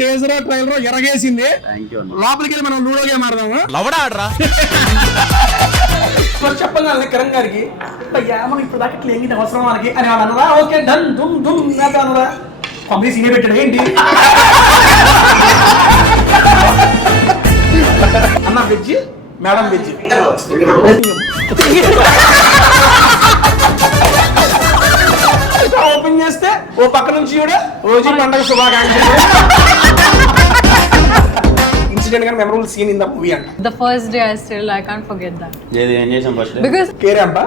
టేజరో ట్రైలరో ఎరగేసింది. లోపలికి వెళ్ళి మనం లూడో గేమ్ ఆడదాము. లవడా ఆడరా చెప్పగానే కిరణ్ గారికి అయ్యా మనం ఇప్పుడు దాకా ఇట్లా ఏంటి అవసరం మనకి అని అన్నదా. ఓకే డన్ దుమ్ దుమ్ అన్నదా. పంపిణీ సీనే పెట్టాడు ఏంటి అన్న వెజ్ మేడం వెజ్ ఓపెన్ చేస్తే ఓ పక్క నుంచి కూడా రోజు పండుగ శుభాకాంక్షలు. Incident and memorable scene in the movie. The first day I can't forget that. ఏది ఏం చేసాం first Because కేరేంపా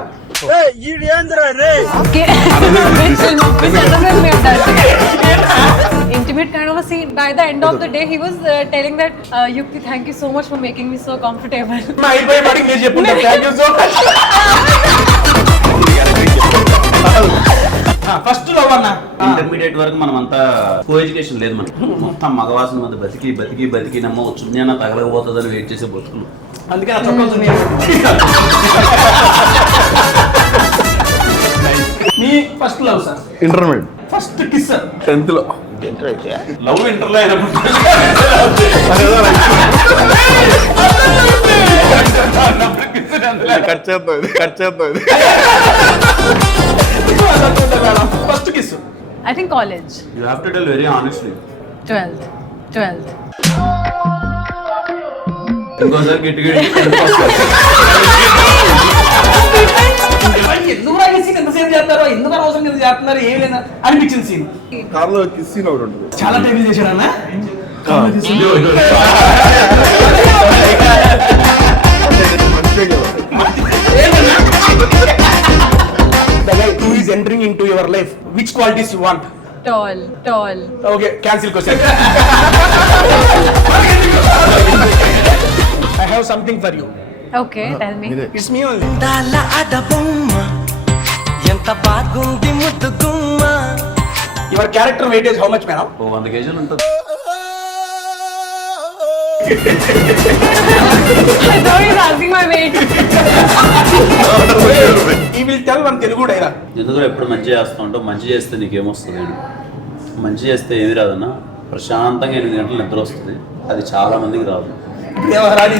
intimate kind of a scene. By the end of the day, he was telling that Yukti, thank you so much for making me so comfortable. అయిపోయి మరి మీరు చెప్పుకుంటారు. Thank you so much. First love అన్న intermediate వరకు మనం అంతా co education లేదు మనకి. మొత్తం మగవాసన మీద బతికి బతికి బతికి నమ్మ చున్యాన తగలకపోతుందని వెయిట్ చేసే బతుకులు. అందుకే నా చొక్కా మీ first love sir intermediate first kiss sir 10th లో లవ్ ఇంటర్లో అయినప్పుడు కట్ చేద్దాం first kiss I think college. You have to tell very honestly. 12th. ఇంకోసారి గట్టి ఎందుకు సీన్ ఎంతసేపు చేస్తారో ఎందుకు అవసరం కింద చేస్తున్నారు ఏం లేదా అనిపించింది సీన్. కార్లో కిస్ సీన్ ఒకటి ఉంటుంది. చాలా టైం చేశాడు అన్న. The guy who is entering into your life, which qualities you want? Tall. Okay, cancel question. I have something for you. Okay, tell me. It's me only. డాల అడబొమ్మ ఎంత బాగుంది ముద్దుగుమ్మ. Your character weightage how much, madam? 100 kg ఉంటుంది. I thought he was asking my weight. He will tell one Telugu dialogue. ఎందుకు ఎప్పుడు మంచి చేస్తూ ఉంటావు? మంచి చేస్తే నీకేమొస్తుంది? మంచి చేస్తే ఏమి రాదన్నా, ప్రశాంతంగా 8 గంటలు నిద్ర వస్తుంది. అది చాలా మందికి రాదు. దేవరాడి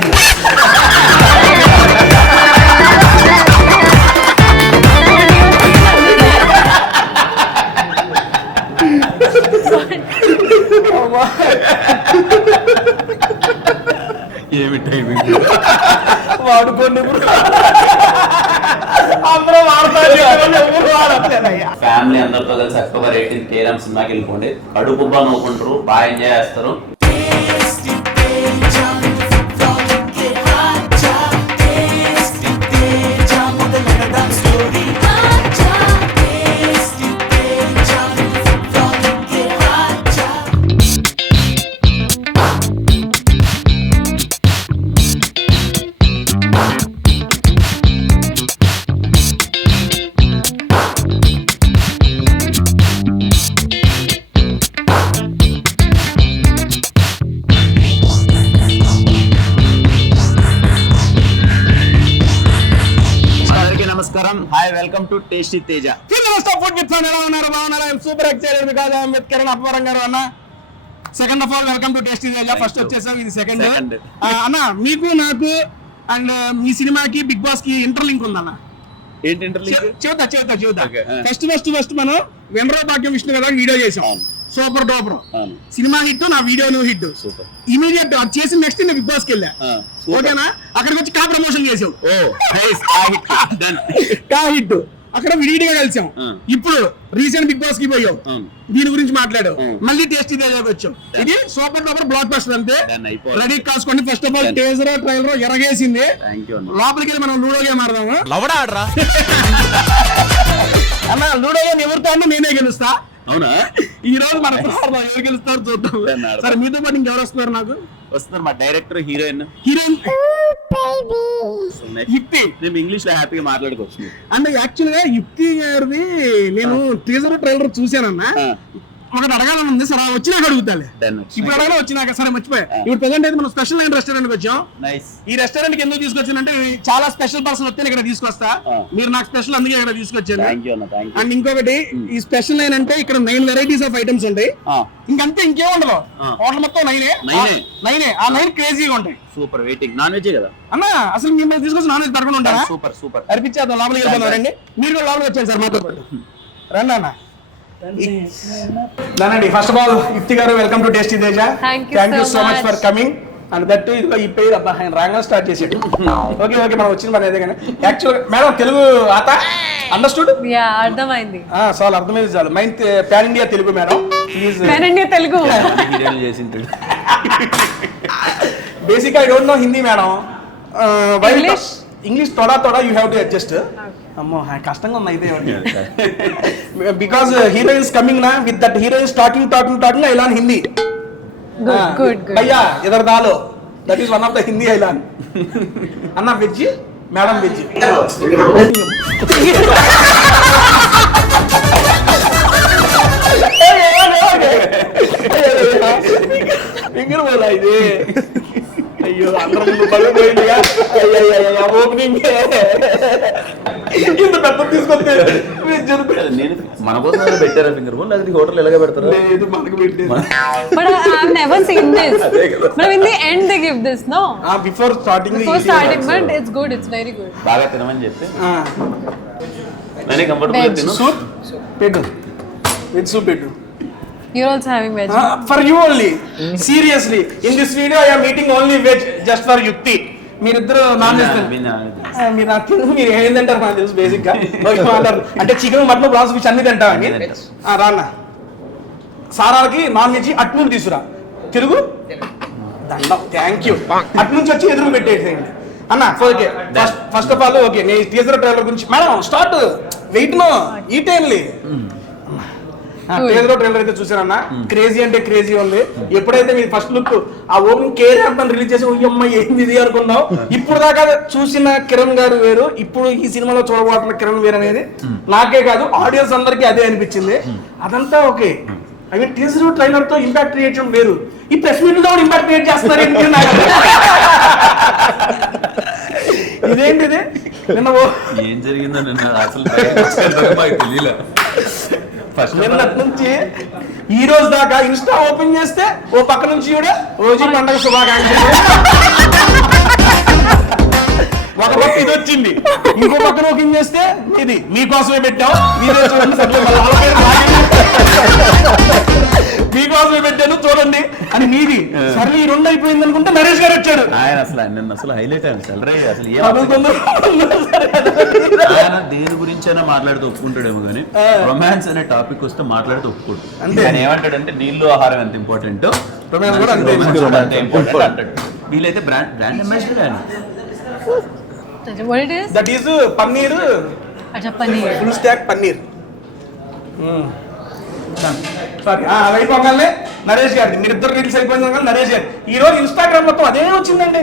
ఏమి టైమింగ్ వాడుకోండి ఫ్యామిలీ అందరితో కలిసి అక్టోబర్ 18 కేరామ్ సినిమాకి వెళ్ళిపోండి. కడుపుబ్బా నవ్వుకుంటారు, బాగా ఎంజాయ్ చేస్తారు. నమస్కారం, hi, welcome to tasty Teja. ఎలా ఉన్నారు? బాగున్నారా? Super excited because I am with Kiran Abbavaram గారు అన్న. Second of all welcome to tasty Teja. First వచ్చేసాం, ఇది సెకండ్ అన్న. మీకు నాకు అండ్ మీ సినిమాకి బిగ్ బాస్ కి ఇంటర్లింక్ ఉందన్న. ఏంటి ఇంటర్లింక్? చూద్దాం. ఫస్ట్ మనం వెండ్రో భాగ్యం విష్ణు గారు వీడియో చేసాం. సూపర్ డూపర్ సినిమా హిట్, నా వీడియో నువ్వు హిట్. ఇమీడియట్ అది చేసిన నెక్స్ట్ నేను బిగ్ బాస్ కి వెళ్ళా. ఓకేనా? అక్కడికి వచ్చి కా ప్రమోషన్ చేసావు. కా హిట్ అక్కడ విడిగా కలిసాం. ఇప్పుడు రీసెంట్ బిగ్ బాస్ కి పోయావు, దీని గురించి మాట్లాడావు. మళ్ళీ టేస్టీ తేజాకి వచ్చాం. ఇది సూపర్ డూపర్ బ్లాక్ బస్టర్ అంతే. రెడీ కాసుకోండి. ఫస్ట్ ఆఫ్ ఆల్ టేజరో ట్రైలరో ఎరగేసింది. లోపలికి వెళ్ళి మనం లూడో గేమ్ ఆడదాము. లవడా ఆడరా అన్న. లూడో గేమ్ ఎవరితో అంటే నేనే గెలుస్తా. అవునా? ఈ రోజు మన ఎవరు గెలుస్తారు చూద్దాం. సరే, మీతో పాటు ఇంకెవరు వస్తున్నారు? నాకు వస్తున్నారు మా డైరెక్టర్, హీరోయిన్ యుక్తి. మేము ఇంగ్లీష్ లో హ్యాపీగా మాట్లాడుకోవచ్చు. అంటే యాక్చువల్ గా యుక్తి గారిది నేను టీజర్ ట్రైలర్ చూసానన్నా. ఒకటి అడగాలని ఉంది సరే వచ్చినాక అడుగుతాలే. Done. ఇప్పుడు అడగాలి వచ్చినాక సరే మర్చిపోయా. ఇప్పుడు ప్రెసెంట్ అయితే మనం స్పెషల్ లైన్ రెస్టారెంట్ కి వచ్చాం. నైస్. ఈ రెస్టారెంట్ కి ఎందుకు తీసుకొచ్చానంటే చాలా స్పెషల్ పర్సన్ వస్తే ఇక్కడ తీసుకొస్తా. మీరు నాకు స్పెషల్ అందుకే ఇక్కడ తీసుకొచ్చాను. థ్యాంక్ యూ అన్న, థ్యాంక్ యూ. అండ్ ఇంకొకటి ఈ స్పెషల్ లైన్ అంటే ఇక్కడ 9 వెరైటీస్ ఆఫ్ ఐటమ్స్ ఉంటాయి. ఇంకంతే ఇంకేం ఉండదు. హోటల్ మొత్తం 9 ఆ 9 క్రేజీగా ఉంటాయి. సూపర్. వెయిటింగ్. నాన్ వెజ్ కదా అన్న అసలు మేము తీసుకొచ్చి నాన్ వెజ్ తరగకుండా ఉంటారా? Super super. అనిపించేద్దాం లోపలికి వెళ్ళిపోతాం రండి. మీరు కూడా లోపలికి వచ్చాను సార్ మాతో పాటు రండి అన్న. రండి. ఫస్ట్ ఆఫ్ ఆల్ ఇఫ్తి గారు welcome to tasty Teja. Thank you thank you so so much much. For coming. And that ఇదిగో ఈ పేరు అబ్బా ఆయన రాంగా స్టార్ట్ చేసాడు. ఓకే మనం వచ్చిన పని అదే కానీ యాక్చువల్ మేడం తెలుగు ఆత అండర్స్టూడ్. యా అర్థమైంది. చాలు అర్థమైంది చాలు. మైన్ pan India Telugu madam. Please మేనండి తెలుగు. హీరోలు చేసింటాడు. Basic I don't know Hindi madam. English? English తోడా యూ హ్యావ్ టు అడ్జస్ట్. అమ్మో కష్టంగా ఉంది అయితే. బికాస్ హీరోయిన్స్ కమింగ్ నా with that heroines talking I learn Hindi. Good. భయ్యా ఇదర్ దాలో that is one of the Hindi I learn. అన్న వెజ్ మేడం వెజ్. ఫింగర్ బోలా ఇది. అయ్యో అందరూ పడిపోయిందిగా. ఓపెనింగ్ ఇంత పెద్ద తీసుకొస్తే నేను మన కోసం పెట్టారా ఫింగర్ బోల్? లేకపోతే హోటల్ ఎలాగ పెడతారు? లేదు మనకు పెట్టేది. But I have never seen this. But in the end they give this, no? Before starting But it's good. It's very good. బాగా తినమని చెప్పి నేనే కంఫర్టబుల్ తిను. సూప్ పెట్టు వెజ్ సూప్ పెట్టు. You're also having veg. For you only. Seriously, in this video I am eating only veg just for Yukti. మీరిద్దరు non veg మీరు నాకు మీరు ఏం తింటారు నాకు తెలుసు బేసిక్ గా. అంటే చికెన్ మటన్ ప్రాన్స్ ఫిష్ అన్ని తింటామని. రాన్న సారాలకి నాన్ వెజ్ అటు నుండి తీసుకురా. తెలుగు దండం. Thank you. అటు నుంచి వచ్చి ఎదురు పెట్టేసేయండి అన్న. Okay first of all okay నేను టీజర్ ట్రైలర్ గురించి మేడం స్టార్ట్ వెయిట్ నో ఈ టైంలీ. ట్రైలర్ అయితే చూసారన్న క్రేజీ అంటే క్రేజీ ఉంది. ఎప్పుడైతే మీరు ఫస్ట్ లుక్ ఆ ఓపెనింగ్ కేర్ యాప్ రిలీజ్ చేసి అమ్మాయి ఏంది ఇది అనుకున్నావు. ఇప్పుడు దాకా చూసిన కిరణ్ గారు వేరు, ఇప్పుడు ఈ సినిమాలో చూడబోతున్న కిరణ్ వేరు అనేది నాకే కాదు ఆడియన్స్ అందరికీ అదే అనిపించింది. అదంతా okay. I mean teaser trailer తో ఇంపాక్ట్ క్రియేట్ చేయడం వేరు. ఈ ప్రెస్ మీట్ లో ఇంపాక్ట్ క్రియేట్ చేస్తున్నారు ఇదేంటిది. నిన్న ఏం జరిగిందో నిన్న అసలు తెలియలే. నిన్నటి నుంచి ఈ రోజు దాకా ఇన్స్టా ఓపెన్ చేస్తే ఓ పక్క నుంచి కూడా రోజు పండుగ శుభాకాంక్షలు, ఒక పక్క ఇది వచ్చింది, ఇంకో పక్కన ఓపెన్ చేస్తే ఇది మీకోసమే పెట్టాం మీరే చూడండి, మీకోసమే పెట్టాను చూడండి అని మీది. సరే ఈ రెండు అయిపోయింది అనుకుంటే నరేష్ గారు వచ్చాడు. ఆయన అసలు నిన్న అసలు హైలైట్ అయింది సెలరీ. అసలు ఆయన దేని గురించి అయినా మాట్లాడుతూ ఒప్పుకుంటాడేమో కానీ రొమాన్స్ అనే టాపిక్ వస్తే మాట్లాడుతూ ఒప్పుకోడు. ఆయన ఏమంటాడంటే నీళ్ళు ఆహారం ఎంత ఇంపార్టెంట్, రొమాన్స్ కూడా అంతే ఇంపార్టెంట్ అంటాడు. వీలైతే బ్రాండ్ అంబాసిడర్ ఆయన. What it is? That is paneer. Acha paneer. Full stock paneer. Sorry అయిపోగానే నరేష్ గారి మీరిద్దరు రీల్స్ అయిపోయింది కానీ నరేష్ గారు ఈ రోజు ఇన్స్టాగ్రామ్ మొత్తం అదే వచ్చిందండి.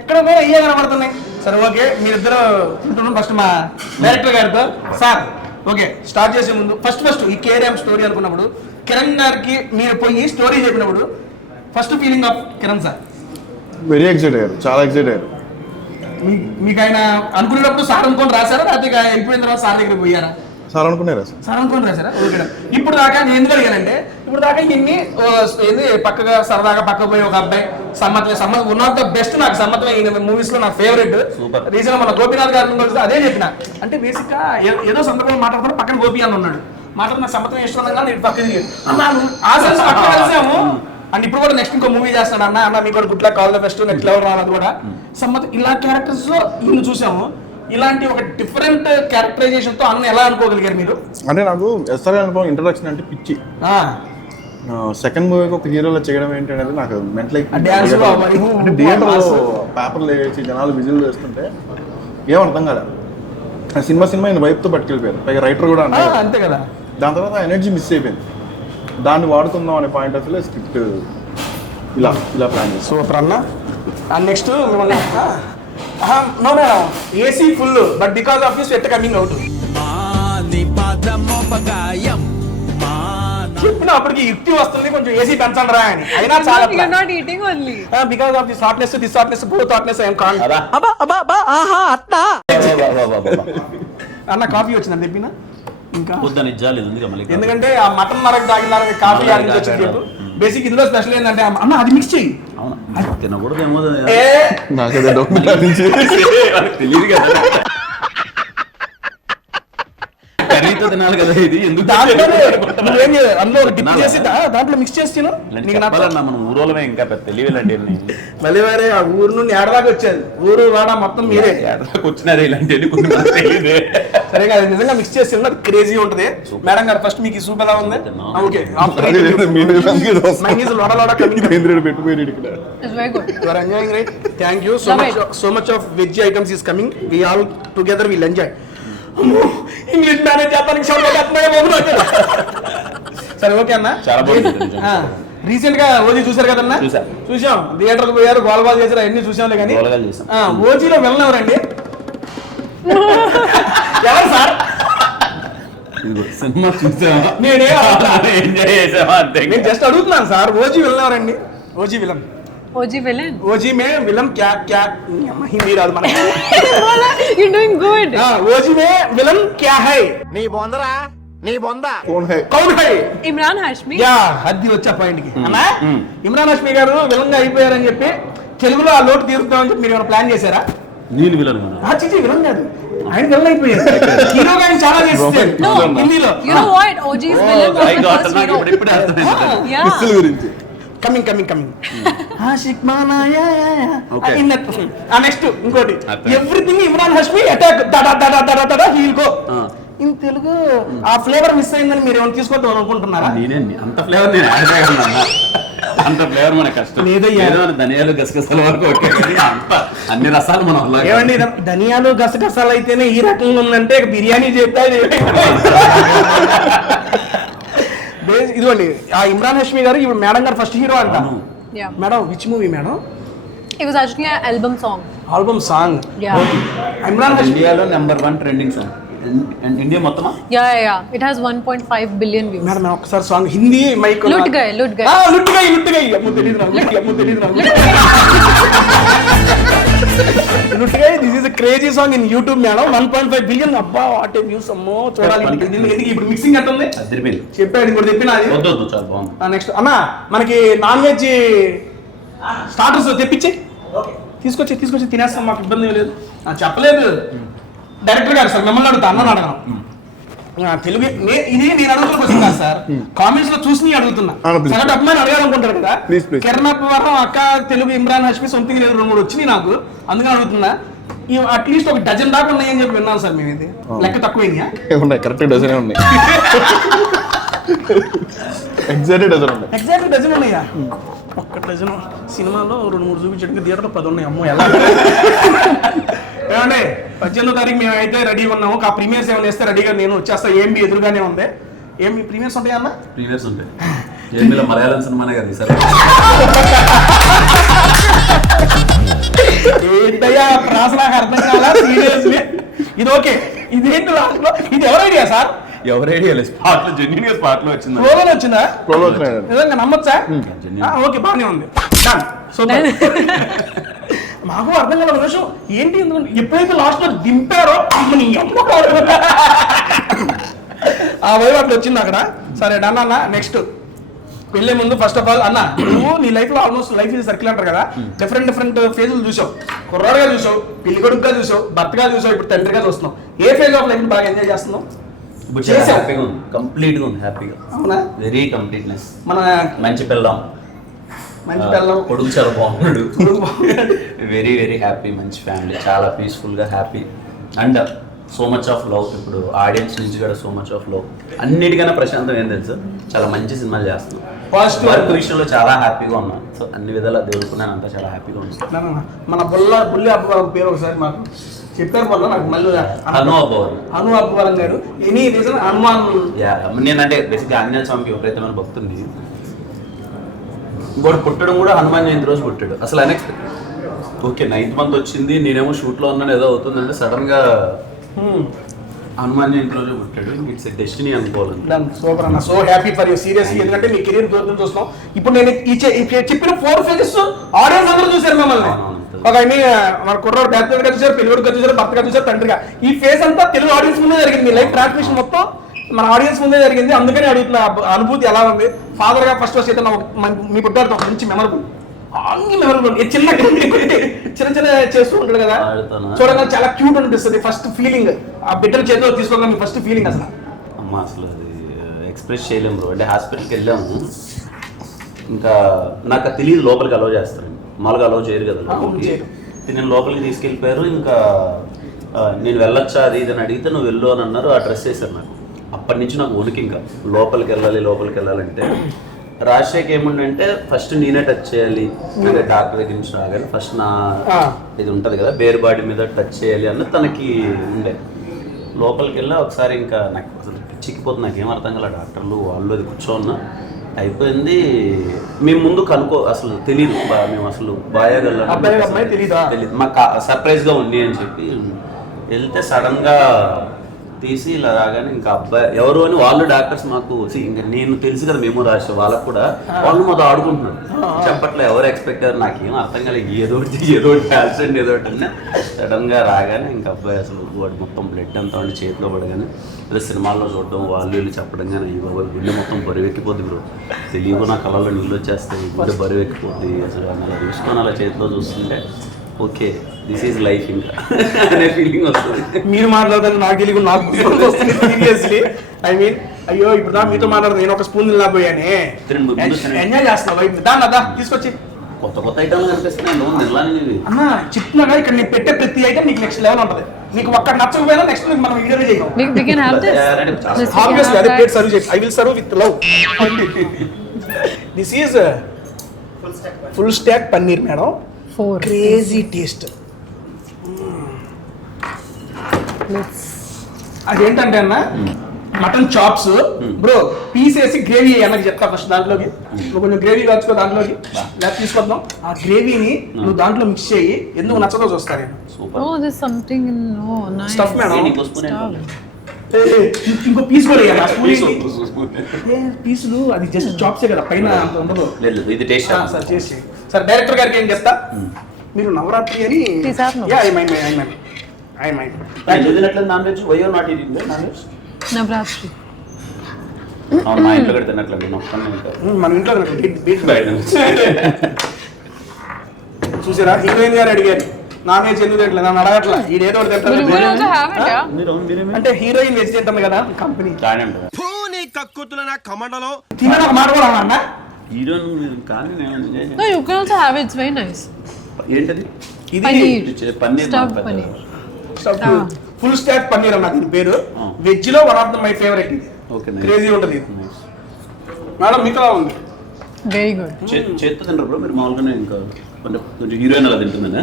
ఎక్కడ పోయి అయ్యే కనబడుతున్నాయి. సరే ఓకే మీరిద్దరు తింటున్నాం. ఫస్ట్ మా డైరెక్టర్ గారితో సార్ ఓకే స్టార్ట్ చేసే ముందు ఫస్ట్ ఈ కేఆర్ఎం స్టోరీ అనుకున్నప్పుడు కిరణ్ గారికి మీరు పోయి స్టోరీ చెప్పినప్పుడు first feeling of Kiran sir? Very excite అయ్యారు, చాలా ఎక్సైట్ అయ్యారు. మీకు ఆయన అనుకునేటప్పుడు సార్ అనుకోని రాశారా లేకపోతే అయిపోయిన తర్వాత సార్ దగ్గరికి పోయారా? సార్ అనుకున్నారా? సార్ అనుకోని రాశారా? ఓకే. ఇప్పుడు దాకా నేను ఎందుకు అడిగానంటే ఇప్పుడు దాకా ఇన్ని ఏది పక్కగా సరదాగా పక్క పోయి ఒక అబ్బాయి సమ్మతం వన్ ఆఫ్ ద బెస్ట్ నాకు సమ్మతం అయిన మూవీస్ లో నాకు ఫేవరెట్. రీజన్ మన గోపీనాథ్ గారిని అదే చెప్పిన. అంటే బేసిక్ గా ఏదో సందర్భంలో మాట్లాడుతున్నా పక్కన గోపి అని ఉన్నాడు. మాట్లాడుతున్న సమ్మతం ఇష్టం నేను పక్కన కలిసాము. అండ్ ఇప్పుడు కూడా నెక్స్ట్ ఇంకో మూవీ చేస్తాడు అన్న మీకు కూడా good luck all the best next level రావాలి కూడా సమ్మతం. ఇలా క్యారెక్టర్స్ లో ఈయన చూసాము. ఇలాంటి ఒక డిఫరెంట్ క్యారెక్టరైజేషన్ తో అన్న ఎలా అనుకోగలిగారు మీరు? అంటే నాకు ఎస్ఆర్ అనుభవం ఇంట్రడక్షన్ అంటే పిచ్చి. సెకండ్ మూవీకి ఒక హీరోలో చేయడం ఏంటనేది నాకు మెంటల్. అంటే థియేటర్లో పేపర్లు వేసి జనాలు విజిల్ వేస్తుంటే ఏం అర్థం కాదు. సినిమా ఈయన వైపుతో పట్టుకెళ్ళిపోయారు. పైగా రైటర్ కూడా అంతే కదా. దాని తర్వాత ఎనర్జీ మిస్ అయిపోయింది. దాన్ని వాడుకుందాం అనే పాయింట్ ఆఫ్ వ్యూలో స్క్రిప్ట్ ఇలా ప్లాన్ చేసి సూపర్ అన్న. అండ్ నెక్స్ట్ మిమ్మల్ని no madam AC full but because of you sweat coming out. చెప్పిన అప్పటికి యుక్తి వస్తుంది కొంచెం ఏసీ పెంచండి రా అని అయినా చాలా You're not eating only. Because of this hotness both hotness I'm కాన్ అన్న కాఫీ వచ్చిందని చెప్పిన ఇంకా పొద్దున ఇజ్జాలి ఉంది కదా మళ్ళీ ఎందుకంటే ఆ మటన్ మరక తాగిన కాఫీ ఆడి నుంచి వచ్చింది చెప్పు బేసిక్ ఇందులో స్పెషల్ ఏంటంటే అన్న అది మిక్స్ చెయ్యి అవును తినకూడదేమో నాకదే డౌట్ తెలియదు కదా కర్రీతో తినాలి కదా ఇది ఎందుకు నువ్వేం చేయాలి అందులో ఒక డిప్ చేసి దాంట్లో మిక్స్ చేసి తిను నీకు చెప్పాలన్నా మనం ఊరోళమే ఇంకా పెద్ద తెలియలండి మళ్ళీ వేరే ఆ ఊరు నుండి ఏడదాకా వచ్చేది ఊరు వాడ మొత్తం మీరే వచ్చినారు ఇలాంటి కొన్ని తెలియదు సరే అది నిజంగా మిక్స్ చేసి తిన్నా క్రేజీ ఉంటుంది మేడం గారు ఫస్ట్ మీకు ఈ సూప్ ఎలా ఉంది ఓకే పెట్టుకోండి ఇక్కడ It's very good. You are enjoying, right? Thank you so much of veg items is coming. We all together will enjoy. English manage చేస్తానికి సరే ఓకే అన్న చాలా బాగుంది రీసెంట్ గా ఓజీ చూసారు కదన్నా చూసాం థియేటర్ కు పోయారు గోల్బాల్ చేశారు అన్ని చూసాంలే కానీ ఓజీలో వెళ్ళినవరండి ఎవరు సార్ సినిమా చూసామా నేనే ఎంజాయ్ చేసామా అంతే నేను జస్ట్ అడుగుతున్నాను సార్ ఓజీ వెళ్ళినవరండి OG villain OG villain. OG మే విలన్ క్యా క్యా హిందీ రాదు మనకి You're doing good. ఓజీ మే విలన్ క్యా హై कौन है కౌన్ హై Imran Hashmi. యా హద్ది వచ్చా పాయింట్ కి అన్నా ఇమ్రాన్ హష్మి గారు విలన్ గా అయిపోయారని చెప్పి తెలుగులో ఆ లోటు తీరుతామని చెప్పి మీరు ఏమైనా ప్లాన్ చేశారా నేను విలన్ చిచి విలన్ కాదు ఆయన విలన్ అయిపోయారు హీరోగా ఆయన చాలా చేస్తారు No. హిందీలో You know what? OG's villain was the first hero. ఇప్పుడే అర్థమైంది Yeah. మిస్సుల గురించి కమింగ్ ఆషిక్ మానాయా నెక్స్ట్ ఇంకోటి ఎవ్రీథింగ్ ఇమ్రాన్ హష్మి అటాక్ దడా హీల్ గో ఇన్ తెలుగు ఆ ఫ్లేవర్ మిస్ అయిందని మీరు ఏమైనా తీసుకోవద్దాం అనుకుంటున్నారా నేనే అంత ఫ్లేవర్ నేను యాడ్ చేయగలను అంత ఫ్లేవర్ మన కష్టం లేదయ్యా. ఏదో ధనియాలు గసగసాల వరకు ఓకే కానీ అంత అన్ని రసాలు మనం అలా ఏమండి ధనియాలు గసగసాలు అయితేనే ఈ రకంగా ఉందంటే బిర్యానీ చేస్తే ఇదిగోండి ఆ ఇమ్రాన్ హష్మి గారు ఇప్పుడు మేడం గారు ఫస్ట్ హీరో అంట Yeah. Madam which movie madam It was actually an album song. Album song Yeah. Imran Hashmi ఇండియాలో #1 ట్రెండింగ్ సాంగ్ ఇండియా మొత్తమా Yeah. It has 1.5 billion views. Madam ఒకసారి సాంగ్ హిందీ మైక్ Lut Gaye. లుట్గాయి అమ్ము తెలియదు లుట్గాయి this is crazy song in YouTube madam 1.5 billion అబ్బా what views అమ్మో చూడాలి ఎందుకు ఇప్పుడు మిక్సింగ్ ఎంత ఉంది అదిరిపోయింది చెప్పాడు ఇంకోటి చెప్పిన అది వద్దు చాలా బాగుంది నెక్స్ట్ అన్న మనకి నాన్ వెజ్ స్టార్టర్స్ తెప్పించి తీసుకొచ్చి తినేస్తాం మాకు ఇబ్బంది లేదు చెప్పలేదు డైరెక్టర్ గారు సార్ మిమ్మల్ని అడుగుతా అన్న అడగను తెలుగు ఇది నేను అడుగుతున్న క్వశ్చన్ కాదు సార్ కామెంట్స్ లో చూసి అడుగుతున్నా సగటు అభిమాని అడగాలనుకుంటారు కదా కిరణప్పవరం అక్క తెలుగు ఇమ్రాన్ హష్మి సొంతంగా 2-3 వచ్చినాయి నాకు అందుకని అడుగుతున్నా అట్లీస్ట్ ఒక డజన్ దాకా ఉన్నాయని చెప్పి విన్నాను సార్ మేము ఇది లెక్క తక్కువైనా ఉన్నాయి కరెక్ట్ డజనే ఉన్నాయి ఎగ్జాక్ట్ డజన్ ఉన్నాయా ఒక్క డజన్ సినిమాలో 2-3 చూపించడానికి థియేటర్లో 10 ఉన్నాయి అమ్మో ఎలా ఏమండి 18వ తారీఖు మేము అయితే రెడీగా ఉన్నాము ఆ ప్రీమియర్స్ ఏమైనా వేస్తే రెడీగా నేను వచ్చేస్తా ఏమి ఎదురుగానే ఉంది ఏమి ప్రీమియర్స్ ఉంటాయా అన్న ప్రీమియర్స్ ఉంటాయి ఏమిలో మలయాళం సినిమానే కదా సార్ ఏంటయ్యా ప్రాస నాకు అర్థం కాలా సీరియస్లీ ఇది ఓకే ఇదేంటి లాస్ట్ లో ఇది ఎవరు ఐడియా సార్ ఎవరు ఐడియా లేదు స్పాట్ లో జెన్యున్ గా స్పాట్ లో వచ్చింది ప్రోలోనే వచ్చిందా నిజంగా నమ్మొచ్చా ఓకే బాగానే ఉంది సూపర్ మాకు అర్థం కాల విషయం ఏంటి ఎప్పుడైతే లాస్ట్ లో దింపారో ఆ వైపు అట్లా వచ్చింది అక్కడ సరే డన్ అన్న నెక్స్ట్ వెళ్ళే ముందు ఫస్ట్ ఆఫ్ ఆల్ అన్న నువ్వు నీ లైఫ్ లో ఆల్మోస్ట్ లైఫ్ ఇది సర్కిల్ అంటారు కదా డిఫరెంట్ ఫేజులు చూసావు కుర్రాడుగా చూసావు పెళ్లి కొడుకుగా చూసావు భర్తగా చూసావు ఇప్పుడు తండ్రిగా చూస్తున్నావు ఏ ఫేజ్ ఆఫ్ లైఫ్ బాగా ఎంజాయ్ చేస్తున్నావు కంప్లీట్ గా ఉంది హ్యాపీగా అవునా వెరీ కంప్లీట్నెస్ మన మంచి పిల్లం కొడుకు చాలా బాగున్నాడు వెరీ వెరీ హ్యాపీ మంచి ఫ్యామిలీ చాలా పీస్ఫుల్ గా happy and so much of love ఇప్పుడు ఆడియన్స్ నుంచి కూడా సో మచ్ ఆఫ్ లవ్ అన్నిటికన్నా ప్రశాంతం ఏం తెలుసు చాలా మంచి సినిమాలు చేస్తున్నాం వర్క్ విషయంలో చాలా హ్యాపీగా ఉన్నాను సో అన్ని విధాలా దేవుడుకున్నాను అంతా చాలా హ్యాపీగా ఉన్నాను మన బుల్లి అబ్బవరం పేరు ఒకసారి మాకు చెప్పారు మొన్న నాకు మళ్ళీ అను అబ్బవరం గారు ఎనీ రీజన్ హనుమాన్ నేనంటే బేసిక్గా ఆంజనేయ స్వామికి విపరీతమైన భక్తుంది ఇంకోటి పుట్టడం కూడా హనుమాన్ జయంతి రోజు పుట్టాడు అసలు అన్ఎక్స్పెక్టెడ్ ఓకే 9th month వచ్చింది నేనేమో షూట్లో ఉన్నాను ఏదో అవుతుందంటే సడన్ గా హనుమాన్ జయంతి రోజు పుట్టాడు. ఇట్స్ డెస్టినీ అనుకోవాలని. సూపర్ అన్న, so happy for you seriously. ఎందుకంటే మీ కెరీర్ గ్రోత్ చూస్తున్నాం. ఇప్పుడు నేను చెప్పిన 4 ఫేజెస్ ఆడియన్స్ అందరూ చూశారు మిమ్మల్ని. ఒక ఐ మీన్ మన కుర్రోడు బ్యాచ్లర్ గా చూసారు, పెళ్ళికొడుకు చూసారు, భర్తగా చూసారు, తండ్రిగా. ఈ ఫేజ్ అంతా తెలుగు ఆడియన్స్ ముందే జరిగింది. మీ లైఫ్ ట్రాన్స్మిషన్ మొత్తం మన ఆడియన్స్ ముందే జరిగింది. అందుకని అడుగుతున్న అనుభూతి ఎలా ఉంది? ఫాదర్ గా ఫస్ట్ అయితే మీ పుట్టారు ఒక మంచి మెమరబుల్, అన్ని మెమరబుల్. చిన్న చిన్న చేస్తూ ఉంటాడు కదా, చూడగా చాలా క్యూట్ అనిపిస్తుంది. ఫస్ట్ ఫీలింగ్ ఆ బిడ్డల చేతిలో తీసుకోగా మీ ఫస్ట్ ఫీలింగ్ అసలు అమ్మ అసలు అది ఎక్స్ప్రెస్ చేయలేము బ్రో. అంటే హాస్పిటల్కి వెళ్ళాము, ఇంకా నాకు తెలియదు లోపలికి అలౌ చేస్తారండి. మామూలుగా అలౌ చేయరు కదా లోపలికి. నేను లోపలికి తీసుకెళ్ళిపోయారు. ఇంకా నేను వెళ్ళొచ్చా అది ఇది అని అడిగితే నువ్వు వెళ్ళు అని అన్నారు. ఆ డ్రెస్ వేశారు నాకు. అప్పటి నుంచి నాకు వణుకు, ఇంకా లోపలికి వెళ్ళాలంటే. రాజశేఖర్ ఏముండంటే ఫస్ట్ నేనే టచ్ చేయాలి, డాక్టర్ దగ్గర నుంచి రాగానే ఫస్ట్ నా ఇది ఉంటుంది కదా బేర్ బాడీ మీద టచ్ చేయాలి అన్నది తనకి ఉండే. లోపలికి వెళ్ళా ఒకసారి ఇంకా నాకు అసలు చిక్కిపోతుంది, నాకేం అర్థం కాలే. డాక్టర్లు వాళ్ళు అది కూర్చోన్నా అయిపోయింది. మేము ముందు అసలు తెలియదు, మేము అసలు తెలియదు, మాకు సర్ప్రైజ్గా ఉంది అని చెప్పి వెళ్తే సడన్గా తీసి ఇలా రాగానే ఇంకా అబ్బాయి ఎవరు అని వాళ్ళు డాక్టర్స్ మాకు ఇంకా నేను తెలుసు కదా మేము రాసే వాళ్ళకు కూడా వాళ్ళు మాతో ఆడుకుంటున్నారు. చెప్పట్లే ఎవరు ఎక్స్పెక్ట్ అయ్యారు, నాకేం అర్థం కాలేదు. ఏదో యాక్సిడెంట్ ఏదో ఒకటి సడన్ గా రాగానే ఇంకా అబ్బాయి అసలు వాడు మొత్తం బ్లడ్ అంతా ఉండి చేతిలో పడగానే ఇలా సినిమాల్లో చూడడం వాళ్ళు వీళ్ళు చెప్పడం కానీ ఈ బాబు గుండె మొత్తం బరువెక్కిపోద్ది బ్రో. తెలియదు నా కళ్ళలో నీళ్ళు వచ్చేస్తాయి, గుండె బరువెక్కిపోద్ది. అసలు అలా చూసుకొని అలా చేతిలో చూస్తుంటే ఓకే దిస్ ఈజ్ లైఫ్ ఇంకా అనే ఫీలింగ్ వస్తుంది. మీరు మాట్లాడతారు నాకు తెలియదు, నాకు వస్తుంది సీరియస్లీ. ఐ మీన్ అయ్యో ఇప్పుడు మీతో మాట్లాడదు, నేను ఒక స్పూన్ తినలేకపోయానే. ఎంజాయ్ చేస్తున్నా వైపు దాదా తీసుకొచ్చి కొత్త ఐటమ్లు కనిపిస్తున్నాయి అన్న. చెప్తున్నా ఇక్కడ నేను పెట్టే ప్రతి ఐటమ్ నీకు నెక్స్ట్ లెవెల్ ఉంటుంది. నీకు ఒక్క నచ్చకపోయినా నెక్స్ట్ మనం వీడియో చేయాలి. I will serve with love. This is full stock paneer madam, crazy taste. అదేంటంటే అన్న మటన్ చాప్స్ బ్రో, పీస్ వేసి గ్రేవీ అన్నకి చెప్తా ఫస్ట్. దాంట్లోకి నువ్వు కొంచెం గ్రేవీ కాచుకో, దాంట్లోకి లేకపోతే తీసుకొద్దాం. ఆ గ్రేవీని నువ్వు దాంట్లో మిక్స్ చేయి, ఎందుకు నచ్చదో చూస్తా నేను. స్టఫ్ మేడం, ఇంకో పీస్ కూడా పీసులు అది జస్ట్ చాప్సే కదా, పైన అంత ఉండదు. సార్ చేసి సార్ డైరెక్టర్ గారికి ఏం చెప్తా, మీరు నవరాత్రి అని మన ఇంట్లో చూసారా హీరోయిన్ గారు అడిగారు నాన్ వెజ్ ఎందుకు తింటలేదు, నన్ను అడగట్లా. ఈడేదో అంటే హీరోయిన్ వెజ్ తింటుంది కదా కంపెనీ తినడం మాట కూడా అన్న. ఫుల్ స్టాక్ పన్నీర్ అన్న దీని పేరు. వెజ్ లో one of the my favourite. ఇది క్రేజీ ఉంటుంది మేడం. మీకు ఎలా ఉంది? Very good. చేత్తో తింటారు బ్రో మీరు మామూలుగానే? ఇంకా కొంచెం హీరోయిన్ అలా తింటుందా?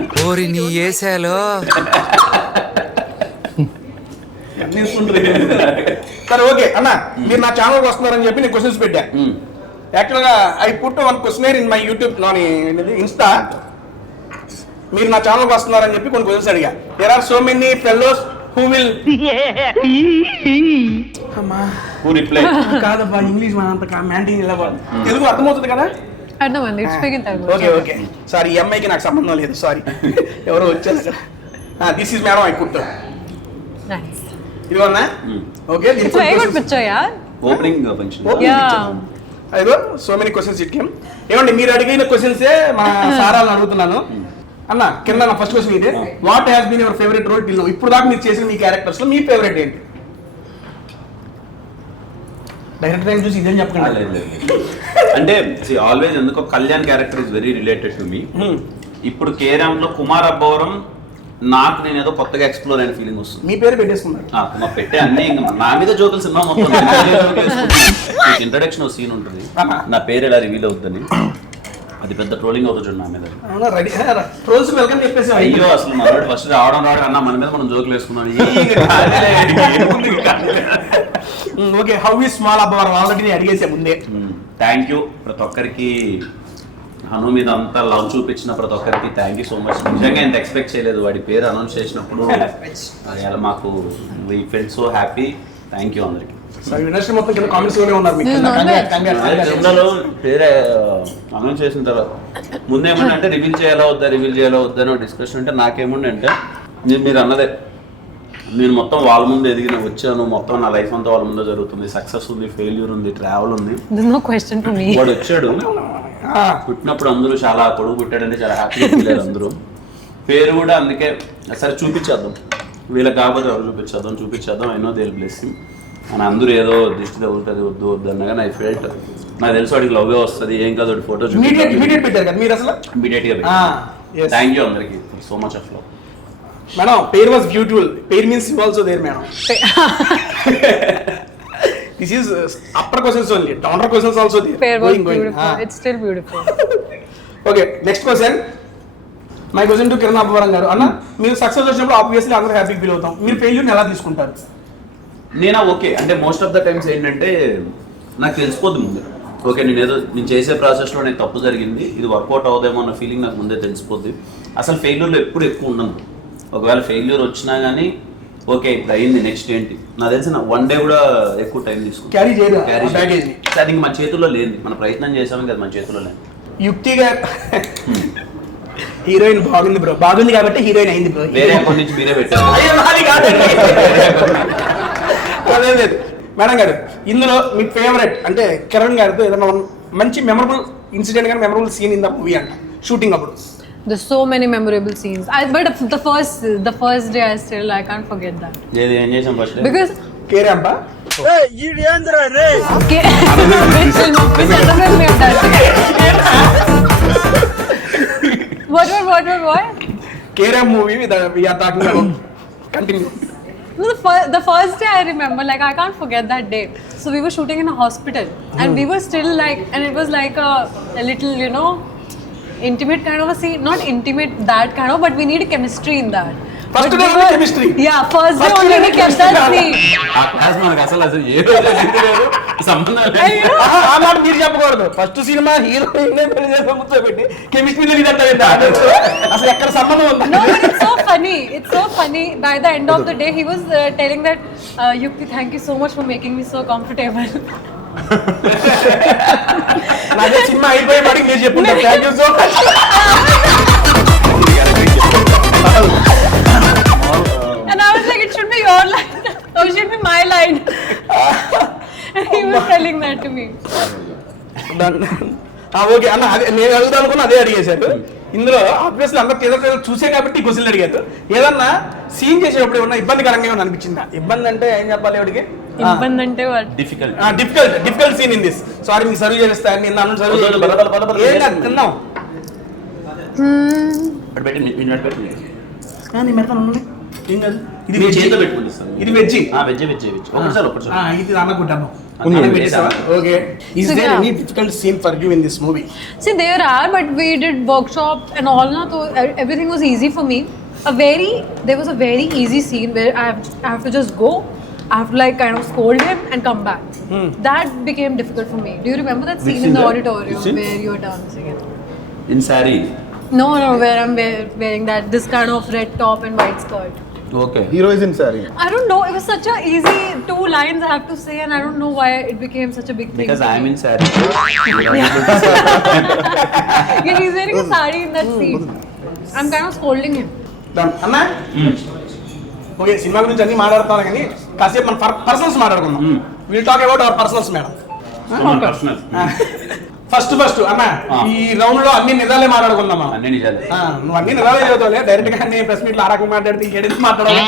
సరే ఓకే అన్న, మీరు నా ఛానల్కి వస్తున్నారని చెప్పి నేను క్వశ్చన్స్ పెట్టా. యాక్చువల్గా I put one questionnaire in my YouTube Insta. మీరు నా ఛానల్కి వస్తున్నారని చెప్పి కొన్ని క్వశ్చన్స్ అడిగా. There are so many fellows who will కాదబ్బా ఇంగ్లీష్ మనంత మ్యాంటింగ్ తెలుగు అర్థమవుతుంది కదా? ఓకే ఓకే సారీ, ఈ అమ్మాయికి నాకు సంబంధం లేదు, సారీ ఎవరో వచ్చేస్తారు. This is madam I put. ఇదిగోన్నా ఓకే ఓపెనింగ్ ఫంక్షన్. అదిగో so many questions it came. ఏమండి మీరు అడిగిన క్వశ్చన్సే మా సారాలను అడుగుతున్నాను అన్న. కింద నా ఫస్ట్ క్వశ్చన్ ఇదే, what has been your favourite role till now? ఇప్పుడు దాకా మీరు చేసిన మీ క్యారెక్టర్స్ లో మీ ఫేవరెట్ ఏంటి? డైరెక్ట్ టైం చూసి ఇదేం చెప్పకండి. అంటే ఆల్వేస్ ఎందుకో Kalyan character is very related to మీ. ఇప్పుడు కేరామ్ లో కుమార్ అబ్బవరం నాకు నేను ఏదో కొత్తగా ఎక్స్ప్లోర్ అయిన ఫీలింగ్ వస్తుంది. మీ పేరు పెట్టేసుకున్నారు? పెట్టే అన్ని నా మీద జోకులు సినిమా మొత్తం. ఇంట్రడక్షన్ సీన్ ఉంటుంది, నా పేరు ఎలా రివీల్ అవుతుందని. అది పెద్ద ట్రోలింగ్ అవుతుంది నా మీద. అయ్యో అసలు మనోడు ఫస్ట్ రావడం అన్న మన మీద మనం జోకులు వేసుకున్నాం. Okay, how is small Abbavaram already నేను అడిగేసా ముందే. థ్యాంక్ యూ ప్రతి ఒక్కరికి హను మీద అంతా లవ్ చూపించిన ప్రతి ఒక్కరికి థ్యాంక్ యూ సో మచ్. నిజంగా ఎంత ఎక్స్పెక్ట్ చేయలేదు వాడి పేరు అనౌన్స్ చేసినప్పుడు. అలా మాకు we felt so happy. Thank you అందరికి. ఇండస్ట్రీ మొత్తం కింద కామెంట్స్ లోనే ఉన్నారు మీకు. జనరల్ పేరే అనౌన్స్ చేసిన తర్వాత ముందేమన్నా రివీల్ చేయాలా వద్దా అని డిస్కషన్ అంటే నాకేముండే అంటే మీరు అన్నదే, నేను మొత్తం వాళ్ళ ముందు ఎదిగిన వచ్చాను, మొత్తం నా లైఫ్ అంతా వాళ్ళ ముందే జరుగుతుంది. సక్సెస్ ఉంది, ఫెయిల్యూర్ ఉంది, ట్రావెల్ ఉంది. There's no question for me. వాడు వచ్చాడు పుట్టినప్పుడు అందరూ చాలా కొడుకు పుట్టాడంటే చాలా హ్యాపీగా ఫీల్ అయ్యారు అందరూ. పేరు కూడా అందుకే సరే చూపించేద్దాం, వీళ్ళకి కాకపోతే ఎవరు చూపించేద్దాం I know they will bless him అని అందరూ ఏదో దృష్టి తగులుతుంది వద్దు అనగా ఐ ఫెల్ట్ నాకు తెలుసు వాడికి లవ్ వస్తుంది ఏం కాదు వాడి ఫోటో ఇమీడియట్ పెట్టారు కదా మీరు అసలు. ఇమీడియట్గా థ్యాంక్ యూ అందరికి so much of love. Madam pair was beautiful. Pair means you also there madam. This is upper questions only. Downer questions also there. Pair was Going. beautiful. It's still beautiful. Okay, next question. My question to Kiran Abharam garu. అన్న మీరు success వచ్చినప్పుడు obviously అందరూ happy feel అవుతాం. మీరు ఫెయిల్యూర్ని ఎలా తీసుకుంటారు? నేనా okay అంటే మోస్ట్ ఆఫ్ ద టైమ్స్ ఏంటంటే నాకు తెలిసిపోద్ది ముందే. ఓకే నేను చేసే ప్రాసెస్లో నేను తప్పు జరిగింది, ఇది వర్కౌట్ అవుదేమో అన్న ఫీలింగ్ నాకు ముందే తెలిసిపోద్ది. అసలు ఫెయిల్యూర్లో ఎప్పుడు ఎక్కువ ఉండను. ఒకవేళ ఫెయిల్యూర్ వచ్చినా కానీ ఓకే ఇప్పుడు అయింది నెక్స్ట్ ఏంటి నాకు తెలిసిన వన్ డే కూడా ఎక్కువ టైం తీసుకుంటాం. క్యారీ చేయదు అది ఇంక మన చేతుల్లో లేదు, మన ప్రయత్నం చేసాము కదా మన చేతుల్లో లేదు. యుక్తి గారు హీరోయిన్ బాగుంది బ్రో, బాగుంది కాబట్టి హీరోయిన్ అయింది బ్రో. వేరే అకౌంట్ నుంచి మీరే పెట్టారు. అదే లేదు మేడం గారు, ఇందులో మీ ఫేవరెట్ అంటే కిరణ్ గారితో ఏదైనా మంచి మెమరబుల్ ఇన్సిడెంట్ కానీ memorable scene in the movie అంట షూటింగ్ అప్పుడు? There's so many memorable scenes. But the first day I can't forget that. ఏం చేసాం ఫస్ట్ Because కేరే అంపా okay, which other film we have done? What? కేరే movie we are talking about. Continue. No, the first day I remember, like I can't forget that day. So we were shooting in a hospital, and we were still like, and it was like a little, you know, intimate kind of a scene. Not intimate that kind of, but we need chemistry in that. First day chemistry. Yeah, first day only we kept that scene. ఆ class మనకు అసలు ఏ రోజు లేదు, సంబంధం లేదు. And you know, ఆ మాట మీరు చెప్పకూడదు. ఫస్ట్ సినిమా హీరోయిన్ కూర్చోబెట్టి కెమిస్ట్రీలో ఇదంతా అసలు ఎక్కడ సంబంధం ఉందా? no, but it's so funny. It's so funny. By the end of the day, he was telling that, Yukti, thank you so much for making me so comfortable. నాదే cinema అయిపోయి పడికి మీరు చెప్పుకుంటారు. Thank you so much. And I was like, it should be your line. Or it should be my line. And he was telling that to me. Okay అన్న, అదే నేను అడుగుదాం అనుకున్నా, అదే అడిగేశారు. ఇందులో ఆబ్వియస్లీ అందరూ టీజర్ చూసే కాబట్టి క్వశ్చన్లు అడిగారు. ఏదన్నా సీన్ చేసేటప్పుడు ఏమన్నా ఇబ్బందికరంగా ఏమన్నా అనిపించిందా? ఇబ్బంది అంటే ఏం చెప్పాలి ఎవరికి? ఇబ్బంది అంటే what? Difficult scene in this. Sorry మీకు సర్వ్ చేస్తా, నిన్న సర్వ్ తిన్నాం. ఏం కాదు, ఇది మీ వెజ్. చేతిలో పెట్టుకుంటాను. ఇది వెజ్. ఒకసారి ఇది అన్నకుంటాను. Okay. Is So, there yeah. any difficult scene for you in this movie? See, there are, but we did workshops and all, na, so everything was easy for me. There was a very easy scene where I have to just go, I have to like kind of scold him and come back. That became difficult for me. Do you remember that scene in the auditorium where you were dancing? In sorry No, where I'm wearing this kind of red top and white skirt. Okay heroism sorry. I don't know, it was such a easy 2 lines I have to say, and I don't know why it became such a big thing. Because for I'm me. In sorry. Yeah, he's wearing a sari in that scene. I'm kind of scolding him. అన్న okay, cinema గురించి అన్ని మాట్లాడుతాను కానీ కాసేపు మన personals మాట్లాడుకుందాం. Will talk about our personals madam. First అన్న ఈ రౌండ్ లో అన్ని నిజాలే మాట్లాడుకుందామా? అన్నీ నిజాలే. నువ్వు అన్ని నిజాలే చదువుతావులే, డైరెక్ట్ గా నేను ప్రెస్ మీట్ లో ఆరాకు మాట్లాడితే ఇంకేది మాట్లాడాలి.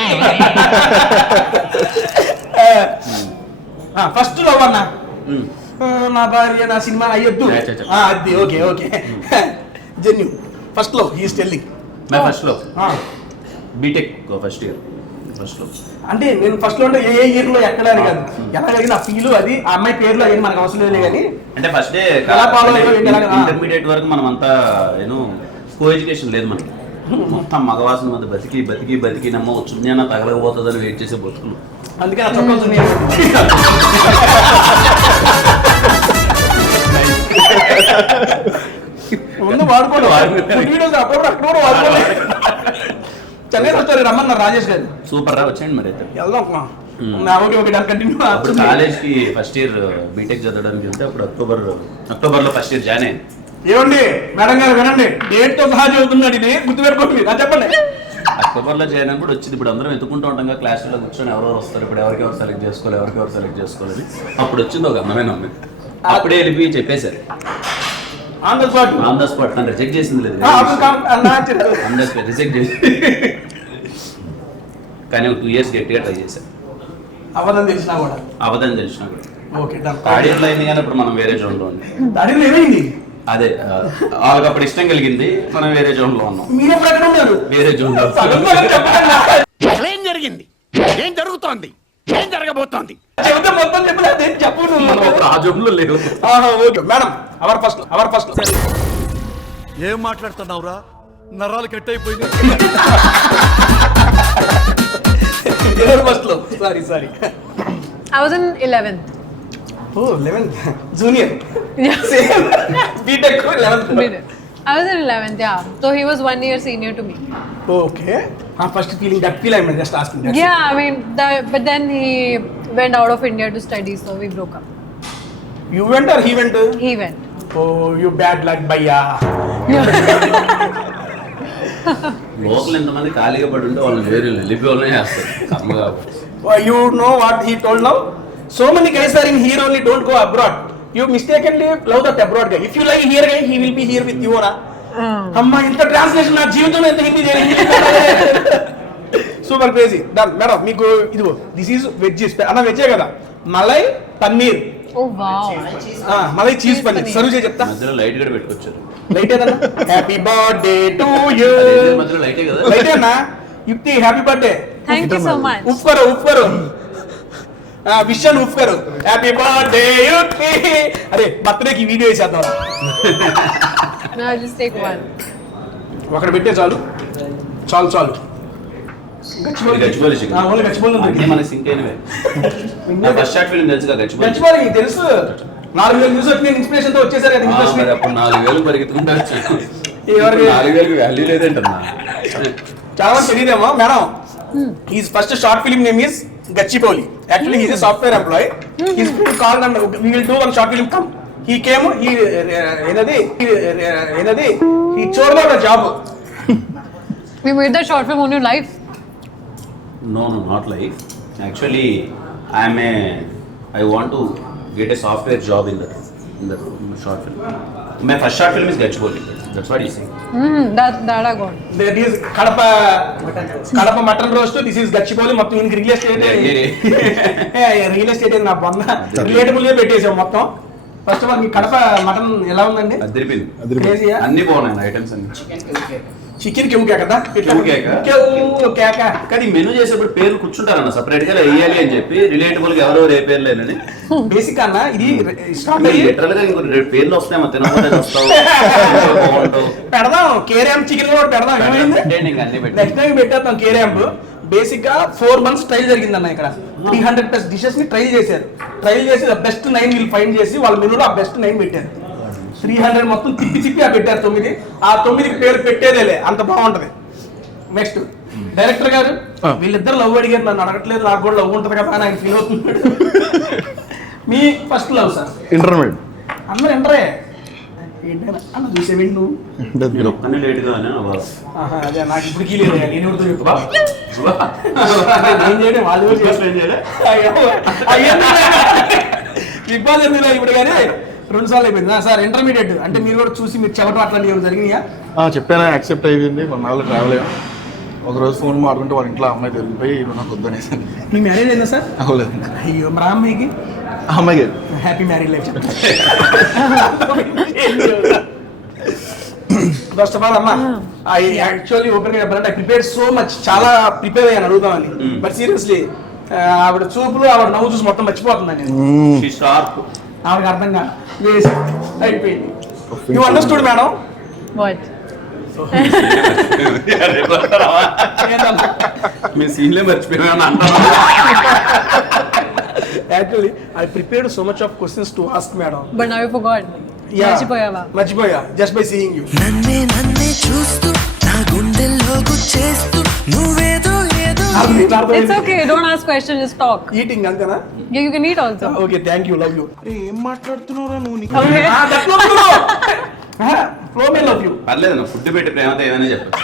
ఫస్ట్ లవ్ అన్న, నా భార్య నా సినిమా అయ్యొద్దు అది. ఓకే జెన్యూ first love he's telling. My first లో బీటెక్ ఫస్ట్ ఇయర్. అంటే నేను ఫస్ట్ లో అంటే ఏ ఇయర్ లో ఎక్కడ అని కాదు, ఎలా కలిగిన ఫీల్ అది. ఆ అమ్మాయి పేరులో ఏం మనకు అవసరం లేదు కానీ అంటే ఫస్ట్ డే ఎలా follow అయ్యారో ఏంటి అలాగే. ఇంటర్మీడియట్ వరకు మనం అంతా కో ఎడ్యుకేషన్ లేదు మనకి. మొత్తం మగవాసన మధ్య బతికి నమ్మ చున్యాన తగలకపోతుందని వెయిట్ చేసి బతుకున్నాం. అందుకే నా చొక్కా ఉంది. ముందు వాడుకోండి వీడియోస్ అప్పుడు అక్కడ వాడుకోండి. చెన్నై వచ్చారు రమ్మన్నారు రాజేష్ గారు. సూపర్ రా, వచ్చేయండి మరి అయితే. వెళ్దాం. Okay okay done continue. అప్పుడు కాలేజ్ కి ఫస్ట్ ఇయర్ బీటెక్ చదవడానికి ఉంటే అప్పుడు అక్టోబర్ లో ఫస్ట్ ఇయర్ జాయిన్ అయ్యింది. ఏమండి మేడం గారు వినండి, డేట్ తో సహా చదువుతున్నాడు ఇది, గుర్తుపెట్టుకోండి మీరు. చెప్పండి. అక్టోబర్ లో జాయిన్ అయినప్పుడు వచ్చింది. ఇప్పుడు అందరం ఎత్తుకుంటూ ఉంటాం కదా క్లాసులో కూర్చొని ఎవరెవరు వస్తారు, ఇప్పుడు ఎవరికెవరు సెలెక్ట్ చేసుకోవాలి. అప్పుడు వచ్చింది ఒక అందమైన అమ్మాయి. అప్పుడే వెళ్ళి చెప్పేశారు ఆన్ ద స్పాట్. నన్ను రిజెక్ట్ చేసింది లేదు, రిజెక్ట్ చేసి కానీ 2 years గట్టిగా ట్రై చేశాను. అబద్ధం తెలిసినా కూడా. Okay done. ఆడియోలో అయింది కానీ ఇప్పుడు మనం వేరే జోన్లో ఉన్నాం. దాడిలో ఏమైంది? అదే వాళ్ళకి అప్పుడు ఇష్టం కలిగింది, మనం వేరే జోన్ లో ఉన్నాం. మీరు ఎప్పుడు ఎక్కడ ఉన్నారు? వేరే జోన్ లో. ఏం జరిగింది, ఏం జరుగుతోంది, ఏం జరగబోతోంది చెబితే మొత్తం చెప్పలేదు, చెప్పు నువ్వు. మనం అప్పుడు ఆ జోన్ లో లేవు. ఓకే మేడం, అవర్ ఫస్ట్ ఏం మాట్లాడుతున్నావురా, నరాలు కట్ అయిపోయింది. ఫస్ట్ లో sorry I was in 11th. Oh 11th junior. Yeah. Same BTech 11th. I was in 11th, yeah. So he was 1 year senior to me. Okay first feeling that feel I just asking. Yeah, I mean, but then he went out of India to study, so we broke up. You went or he went? He went. Oh you bad luck భయ్యా. Local ఎంతమంది ఖాళీగా పడి ఉంటే వాళ్ళు వేరే లిపి వాళ్ళనే వేస్తారు కమ్మగా. You know what he told now? So many guys are in here only, don't go abroad. You mistakenly love that abroad guy. If you like here guy, he will be here with you, na? Amma, inta translation na జీవితంలో ఎంత Hindi super crazy. Done madam, మీకు ఇదిగో this is veg. అన్న వెజ్జే కదా, malai paneer. Oh wow. Malai cheese paneer serve చేసి చెప్తా. మధ్యలో light కూడా పెట్టుకొచ్చారు. లైట్ ఏదన్నా? Happy birthday to you. మధ్యలో లైటే కదా. లైట్ అన్నా యుక్తి, happy birthday. Thank you so much. ఉఫ్ కరో విషన్ ఉఫ్ కరో. హ్యాపీ బర్త్డే యుక్తి. అరే బర్త్డేకి వీడియో వేసేద్దాం. No, I'll just take one. అక్కడ పెట్టే చాలు. గచ్చిబౌలి చికెన్. ఓన్లీ గచ్చిబౌలి ఉంది. అన్నీ మనకి సింక్ అయినవే. నా ఫస్ట్ షాట్ ఫిల్మ్ తెలుసుగా గచ్చిబౌలి. గచ్చిబౌలి తెలుసు. 4,000 వ్యూస్ వచ్చిన ఇన్స్పిరేషన్ తో వచ్చేసారు అది. మరి అప్పుడు 4,000 పరిగెత్తుకుంటా వచ్చాను. ఎవరికి 4,000 వాల్యూ లేదంటన్నా. చాలా మంది తెలియదేమో madam. His first short film name is Gachibowli. Actually, he is a software employee. His friend called and we will do one short film. Come. He came. He chose out a job. You made that short film on your life? No, not life. Actually, I want to get a software job in the short film. My first short film is Gachibowli. That's what he's saying. That I got. That is Kadapa mutton roast. This is Gachibowli. మొత్తం in real estate. Real estate నా బొంద relatable గా పెట్టేసాం మొత్తం. First of all me Kadapa mutton ఎలా ఉందండి? అదిరిపోయింది. అన్ని బాగున్నాయి ఐటమ్స్ అన్ని. చికెన్ కేవ్ కదా, కానీ మెనూ చేసేప్పుడు పేర్లు కూర్చుంటారన్న సపరేట్ గా వేయాలి అని చెప్పి రిలేటబుల్ గా ఎవరెవరు ఏ పేర్లు లేనని. బేసిక్ అన్న ఇది స్టార్ట్ లిటరల్ గా ఇంకో పేర్లు వస్తాయేమో తినకపోతే వస్తావు. పెడదాం కేరాంప్ చికెన్ కూడా పెడదాం. నెక్స్ట్ టైం పెట్టేద్దాం కేరాంప్. బేసిక్ గా 4 months ట్రైల్ జరిగిందన్న. ఇక్కడ 300+ డిషెస్ ని ట్రైల్ చేశారు. ట్రైల్ చేసి బెస్ట్ 9 వీళ్ళు ఫైండ్ చేసి వాళ్ళ మెనూలో ఆ బెస్ట్ 9 పెట్టారు. 300 మొత్తం తిప్పి ఆ పెట్టారు 9. ఆ 9కి పేరు పెట్టేదేలే, అంత బాగుంటది. నెక్స్ట్ డైరెక్టర్ గారు వీళ్ళిద్దరు లవ్ అడిగారు, నన్ను అడగట్లేదు. నాకు కూడా లవ్ ఉంటుంది కదా అని ఆయన ఫీల్ అవుతున్నాడు. మీ ఫస్ట్ లవ్ సార్? ఇంటర్మీడియట్. అందరూ ఎంటరే అన్న చూసేవి నువ్వు. అదే నాకు ఇప్పుడు కీ లేదు. నేను ఎవరితో చెప్తా ఏం చేయడం వాళ్ళు బిగ్ బాస్ ఎందుకు ఇప్పుడు కానీ 2 సార్లు అయిపోయింది సార్. ఇంటర్మీడియట్ అంటే మీరు కూడా చూసి మీరు చెప్పడం అట్లాంటివి ఏమైనా జరిగినాయా? చెప్పాను, యాక్సెప్ట్ అయిపోయింది. కొన్నాళ్ళు ట్రావెల్ అయ్యాం. ఒకరోజు ఫోన్ మాట్లాడుకుంటే వాళ్ళ ఇంట్లో అమ్మాయి తెలిపోయి నాకు వద్దనేసి. మీ మ్యారేజ్ అయిందా సార్? అవ్వలేదు. అయ్యో మా అమ్మాయికి అమ్మాయికి happy marriage life. First of all అమ్మా యాక్చువల్లీ ఓపెన్ గా చెప్పాలంటే ఐ ప్రిపేర్ సో మచ్. చాలా ప్రిపేర్ అయ్యాను అడుగుదామని. బట్ సీరియస్లీ ఆవిడ చూపులు ఆవిడ నవ్వు చూసి మొత్తం మర్చిపోతుందండి. ఆవిడకి అర్థం కాదు అయిపోయింది. You understood madam? What? మీ సీన్లే మర్చిపోయినా. Actually, I prepared so much of questions to ask madam. But now you forgot. మర్చిపోయా జస్ట్ బై సీయింగ్ యూ. నన్నే చూస్తూ నా గుండెల్లో గుచ్చేస్తూ నువ్వేదో ఏదో It's okay. Don't ask questions. Just talk. Eating అంతేనా? Yeah, you can eat also. Okay thank you love you. ఏం మాట్లాడుతున్నారా నువ్వు? Okay. Flow May love you. పర్లేదు నా ఫుడ్ పెట్టి ప్రేమతో ఏమైనా చెప్పచ్చు.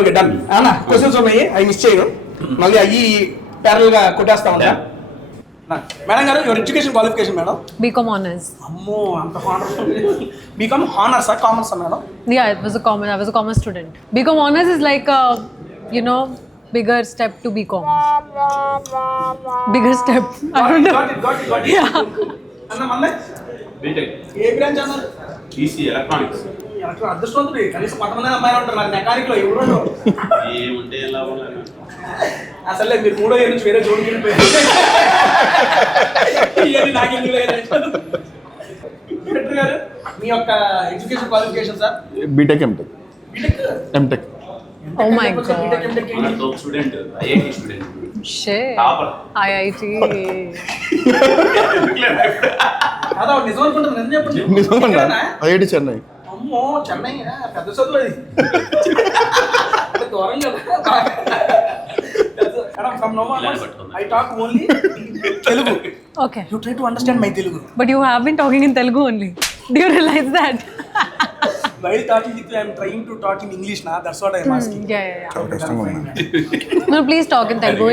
Okay done. అన్న క్వశ్చన్స్ ఉన్నాయి అవి మిస్ చేయను, మళ్ళీ అవి ప్యారల్ గా కొట్టేస్తా ఉంటా. మేడం గారు your education qualification madam? BCom honors. అమ్మో అంత హానర్స్. బీకామ్ హానర్సా కామర్సా madam? Yeah, I was a commerce student. BCom honors is like a, you know, bigger step to BCom. Bigger step. I don't know. Got it. Yeah. అన్న మళ్ళీ BTech ఏ branch అన్నారు? EC electronics. అదృష్టవంతుడు, కనీసం 10 అమ్మాయిలు ఉంటారు నాకు మెకానిక్ లో ఎవరు. ఏముంటే ఎలా ఉండాలి అసలే మీరు 3వ ఇయర్ నుంచి వేరే జోడికి వెళ్ళిపోయారు. నాకు ఎందుకు లేదు గారు మీ యొక్క education qualification sir? BTech MTech. Oh my God. మన top student IIT student. Shit. Topper. IIT. అదా నిజం అనుకుంటుంది, నిజం చెప్పండి. నిజమన్నా? ఐఐటి చెన్నై. అమ్మో చెన్నై పెద్ద చదువు అది. దూరం కదా. From now on, I talk only Telugu. Okay. You try to understand my Telugu. But you have been talking in Telugu only. Do you realize that? While talking with you, I am trying to talk in English now. That's what I am asking. Yeah. Okay, that's fine. No, please talk in Telugu,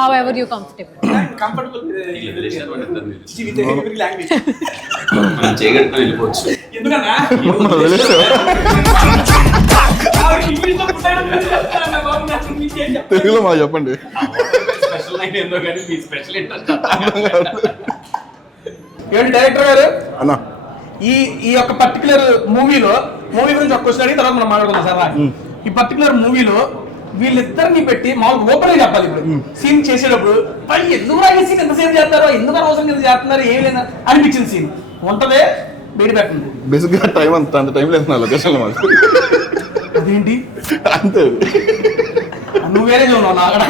however you're comfortable. I'm comfortable with every language. మనం చేయగట్టుకుని వెళ్ళిపోవచ్చు. ఎందుకన్నా? తెలుగులో మాకు చెప్పండి. Special night ఏందో కానీ మీ special interest ఏంటి director గారు అన్నా ఈ యొక్క పర్టికులర్ మూవీ గురించి ఒక క్వశ్చన్ అడిగి తర్వాత మనం మాట్లాడుకుందాం సార్. ఈ పర్టికులర్ మూవీలో వీళ్ళిద్దరిని పెట్టి మామూలు ఓపెన్ చెప్పాలి. ఇప్పుడు సీన్ చేసేటప్పుడు ఎందుకు రాగే సీన్ ఎంతసేపు చేస్తారో, ఎందుకు అవసరం కింద చేస్తున్నారు, ఏం లేదా అనిపించింది సీన్ ఉంటదే బయట పెట్టండి. బేసిక్ గా టైం అంత టైం లేదు నా లొకేషన్ మాకు. అదేంటి అంతే నువ్వు వేరే చూడవు నా అక్కడ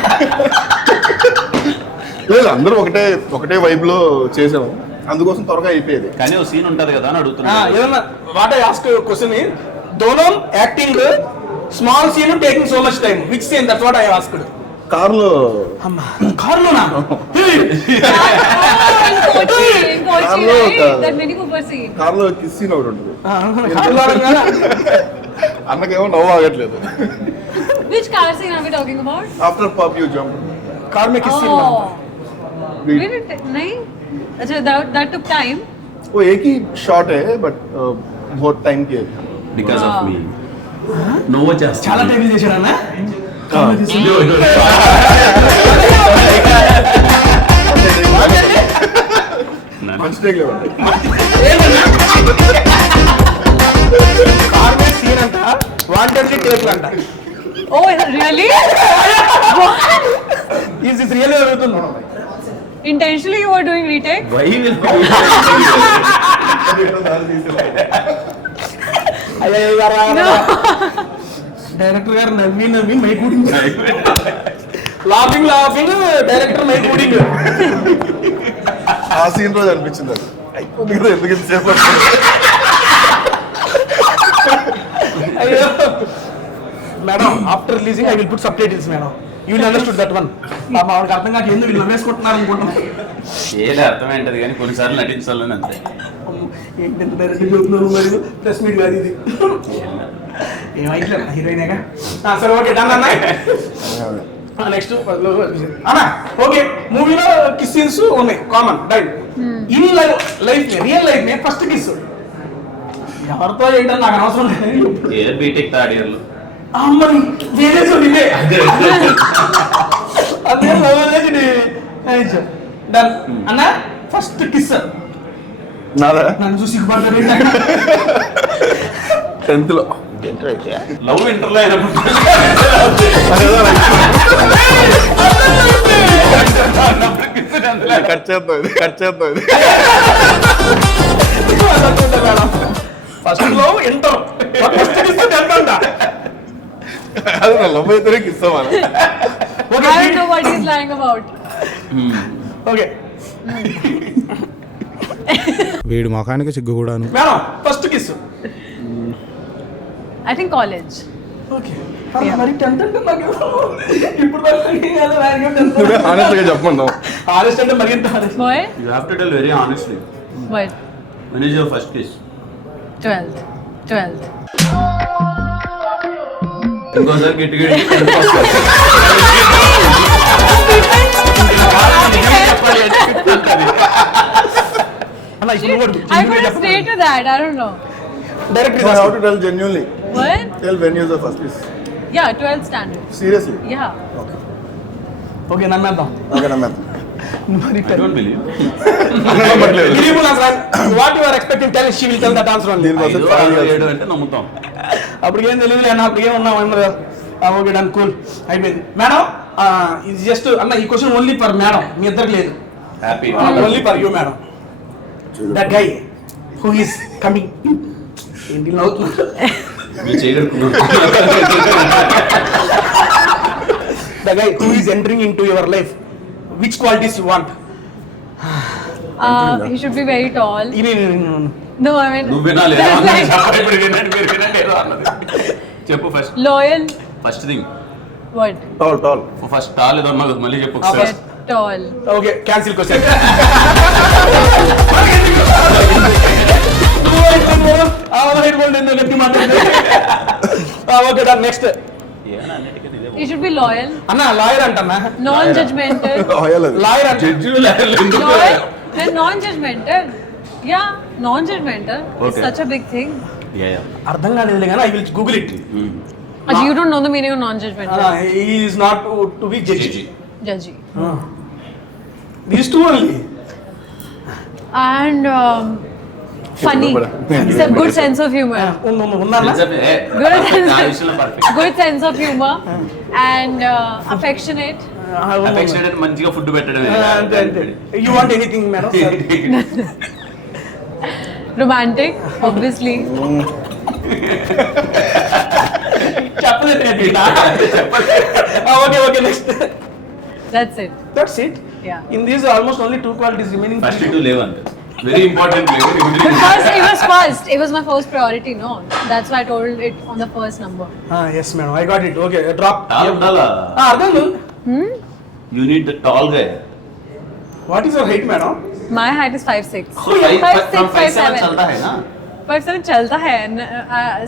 లేదు, అందరూ ఒకటే వైబ్ లో చేసాము, అందుకోసం త్వరగా అయిపోయేది. కానీ ఒక సీన్ ఉంటది కదా అని అడుగుతున్నా. ఏదన్నా వాట్ ఐ ఆస్క్ క్వశ్చన్ దోనో acting small scene taking so much time which scene that's what I asked. కార్లో కార్లోనా? Kochi, right? That Mini Cooper scene. కార్లో కిస్ సీన్ ఒకటి ఉంటుంది. కార్లో అన్నకేమో నవ్వు ఆగట్లేదు. Which car scene are we talking about? After pop you jump car में किस सीन Oh. नहीं? अच्छा, that took time. वो एक ही शॉट है बट बहुत टाइम के బికాస్ ఆఫ్ మీ నువ్వు చేస్తా చాలా టైం చేశాడన్న. మంచి టేక్ లేవండి. కార్ में सीन అంట వాంటెడ్లీ టేక్ అంట. Oh, really? What? Is this really జరుగుతుంది? Intentionally you were doing retake? Why will No. Director గారు నవ్వి మైకూడింగ్ లాఫింగ్ డైరెక్టర్ మైకూడింగ్. ఆ సీన్ రోజు అనిపించింది అది అయిపోయింది కదా, ఎందుకు ఇంతసేపు అయ్యో madam after releasing I will put sub titles madam. You will understood that one. మాకు అర్థం కాక ఎందుకు వీళ్ళు నవ్వేసుకుంటున్నారు అనుకుంటున్నాను. ఏలే అర్థమైంటది కానీ కొన్నిసార్లు నటించాలని అంతే. ఏంటి ఎంత డైరెక్ట్ చెబుతున్నారు మరియు ప్రెస్ మీట్ కాదు ఇది. ఏమైతే హీరోయినేగా. సరే ఓకే డన్ అన్న. నెక్స్ట్ అన్న ఓకే మూవీలో కిస్ సీన్స్ ఉన్నాయి common right. In life real life May first kiss ఎవరితో ఏంటని నాకు అనవసరం లేదు. ఏ బీటెక్ థర్డ్ ఇయర్ లో అమ్మని వేరే చూడండి అదే డన్ అన్న ఫస్ట్ కిస్ నాదా నన్ను చూసి సిగ్గుపడతారు. 10th లో లవ్ ఇంటర్లో అయినప్పుడు కట్ చేద్దాం ఇది. ఫస్ట్ లో ఇంటర్ ఫస్ట్ కిస్ అంట. అది నా లవ్ అయితేనే కిస్ అవ్వాలి. I don't know what he's lying about. Okay వీడి ముఖానికి సిగ్గు కూడాను. Madam first kiss. I think college. Okay మరి 10th అంటే నాకు ఇప్పుడు ఆనెస్ట్ గా చెప్పమన్నావు. ఆనెస్ట్ అంటే మరి ఎంత honest? What? You have to tell very honestly. What? When is your first kiss? 12th. ఇంకోసారి గట్టిగా అన్న ఇప్పుడు కూడా I couldn't stay to that. I don't know. Direct So how to tell genuinely? What? Tell when is the first kiss. Yeah, 12th standard. Seriously? Yeah. Okay నమ్మేద్దాం. Okay, నమ్మేద్దాం. మరి I don't believe. Believable answer. What you are expecting, tell she will tell that answer only. దీనికోసం 5, 6, 7 అంటే నమ్ముతాం. అప్పుడు ఏం తెలియదు అన్న, అప్పుడు ఏం ఉన్నాం అన్నారు. ఓకే డన్ కూల్ అయిపోయింది. మేడం ఇది జస్ట్ అన్న ఈ క్వశ్చన్ ఓన్లీ ఫర్ మేడం, మీ ఇద్దరికి లేదు. Happy only for you madam. That guy who is coming. ఏంటి నవ్వుతున్నారు? మీరు చేయగలుగుతున్నారు. The guy who is entering into your life, which qualities you want? He should be very tall. No, I mean. నువ్వు వినాలి That's like ఇప్పుడు వినండి, మీరు వినండి ఏదో అన్నది. చెప్పు first. loyal. First thing What? Tall. First tall ఏదో అన్నావు కదా, మళ్ళీ చెప్పు Okay, ఒకసారి. tall. Okay cancel question. Okay done next. ఏమన్నా అన్నిటికీ ఇదే He should be loyal, అన్న లాయర్ అంటన్నా. non-judgmental. Royal. లాయర్ అంట. జడ్జిలు లేరు ఎందుకు? Loyal, then non-judgmental. Yeah, non-judgmental. It's Okay. such a big thing. అర్థం కాలేదు కానీ I will Google it. But you don't know the meaning of non-judgmental. He is not to be judge. Judgy. These two only. And funny. It's a good sense of humor. ఉన్నా Good నా విషయంలో perfect. good sense of humor and affectionate. Affectionate మంచిగా food పెట్టడమే. అంతే అంతే. You want anything madam? Romantic, obviously. చెప్పలేదు. Okay okay next. That's it. That's it. Yeah. In these almost only 2 qualities remaining. First two లేవు అంతే. Very important లేవు. Because it was first. It was my first priority, no? That's why I told it on the first number. Yes madam I got it. Okay drop. Tall ఉండాలా? అర్థం. You need the tall గా. What is your height madam? My height is 5'6". So 5'7" 5'7". चलता है ना? 5'7" चलता है,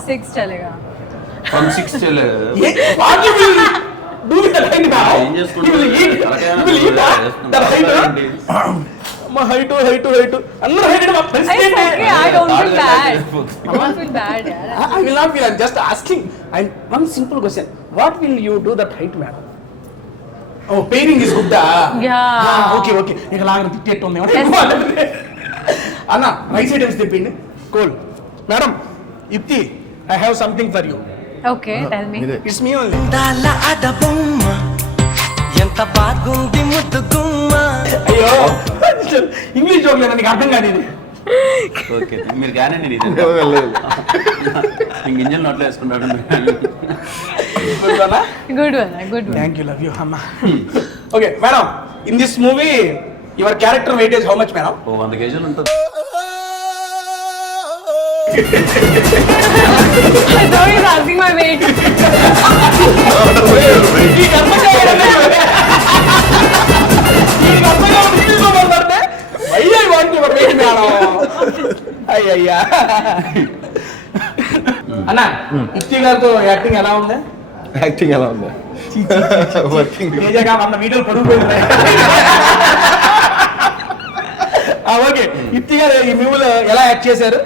6 चलेगा. From 6 चले. What you will do with that height now? ఏం You చేసుకుంటారు? will eat. You will eat that height. మా హైట్ అందరూ హైట్ మా It's president. okay, I don't feel bad. I don't feel bad, yeah. I will not feel. I'm just asking. And one simple question. What will you do that height madam? Oh, pairing is good. Yeah. Okay. ఇక లాగా తిట్టేట్టు ఉంది. అన్న rice items తెప్పిండి. Cool madam ఇప్తి I have something for you. Okay, tell me. It's me only. డాల అడబొమ్మ ఎంత బాగుంది ముద్దు గుమ్మ. అయ్యో ఇంగ్లీష్ జోక్ లేదా నీకు అర్థం కాదు ఇది. ఓకే మీరు కానండి ఇది. ఇంక ఇంజన్ నోట్లో వేసుకుంటాడు. Good one. Thank you love you అమ్మ. Okay madam in this movie your character weightage how much madam? 100 కేజీలు ఉంటుంది. I thought he was asking my weight. అయ్యయ్యా అన్న ఇత్తి గారితో యాక్టింగ్ ఎలా ఉంది? యాక్టింగ్ ఎలా ఉంది? వర్కింగ్. తేజగా అన్న వీడియోలు పొడుగు. ఓకే ఇత్తి గారు ఈ మూవీలో ఎలా యాక్ట్ చేశారు?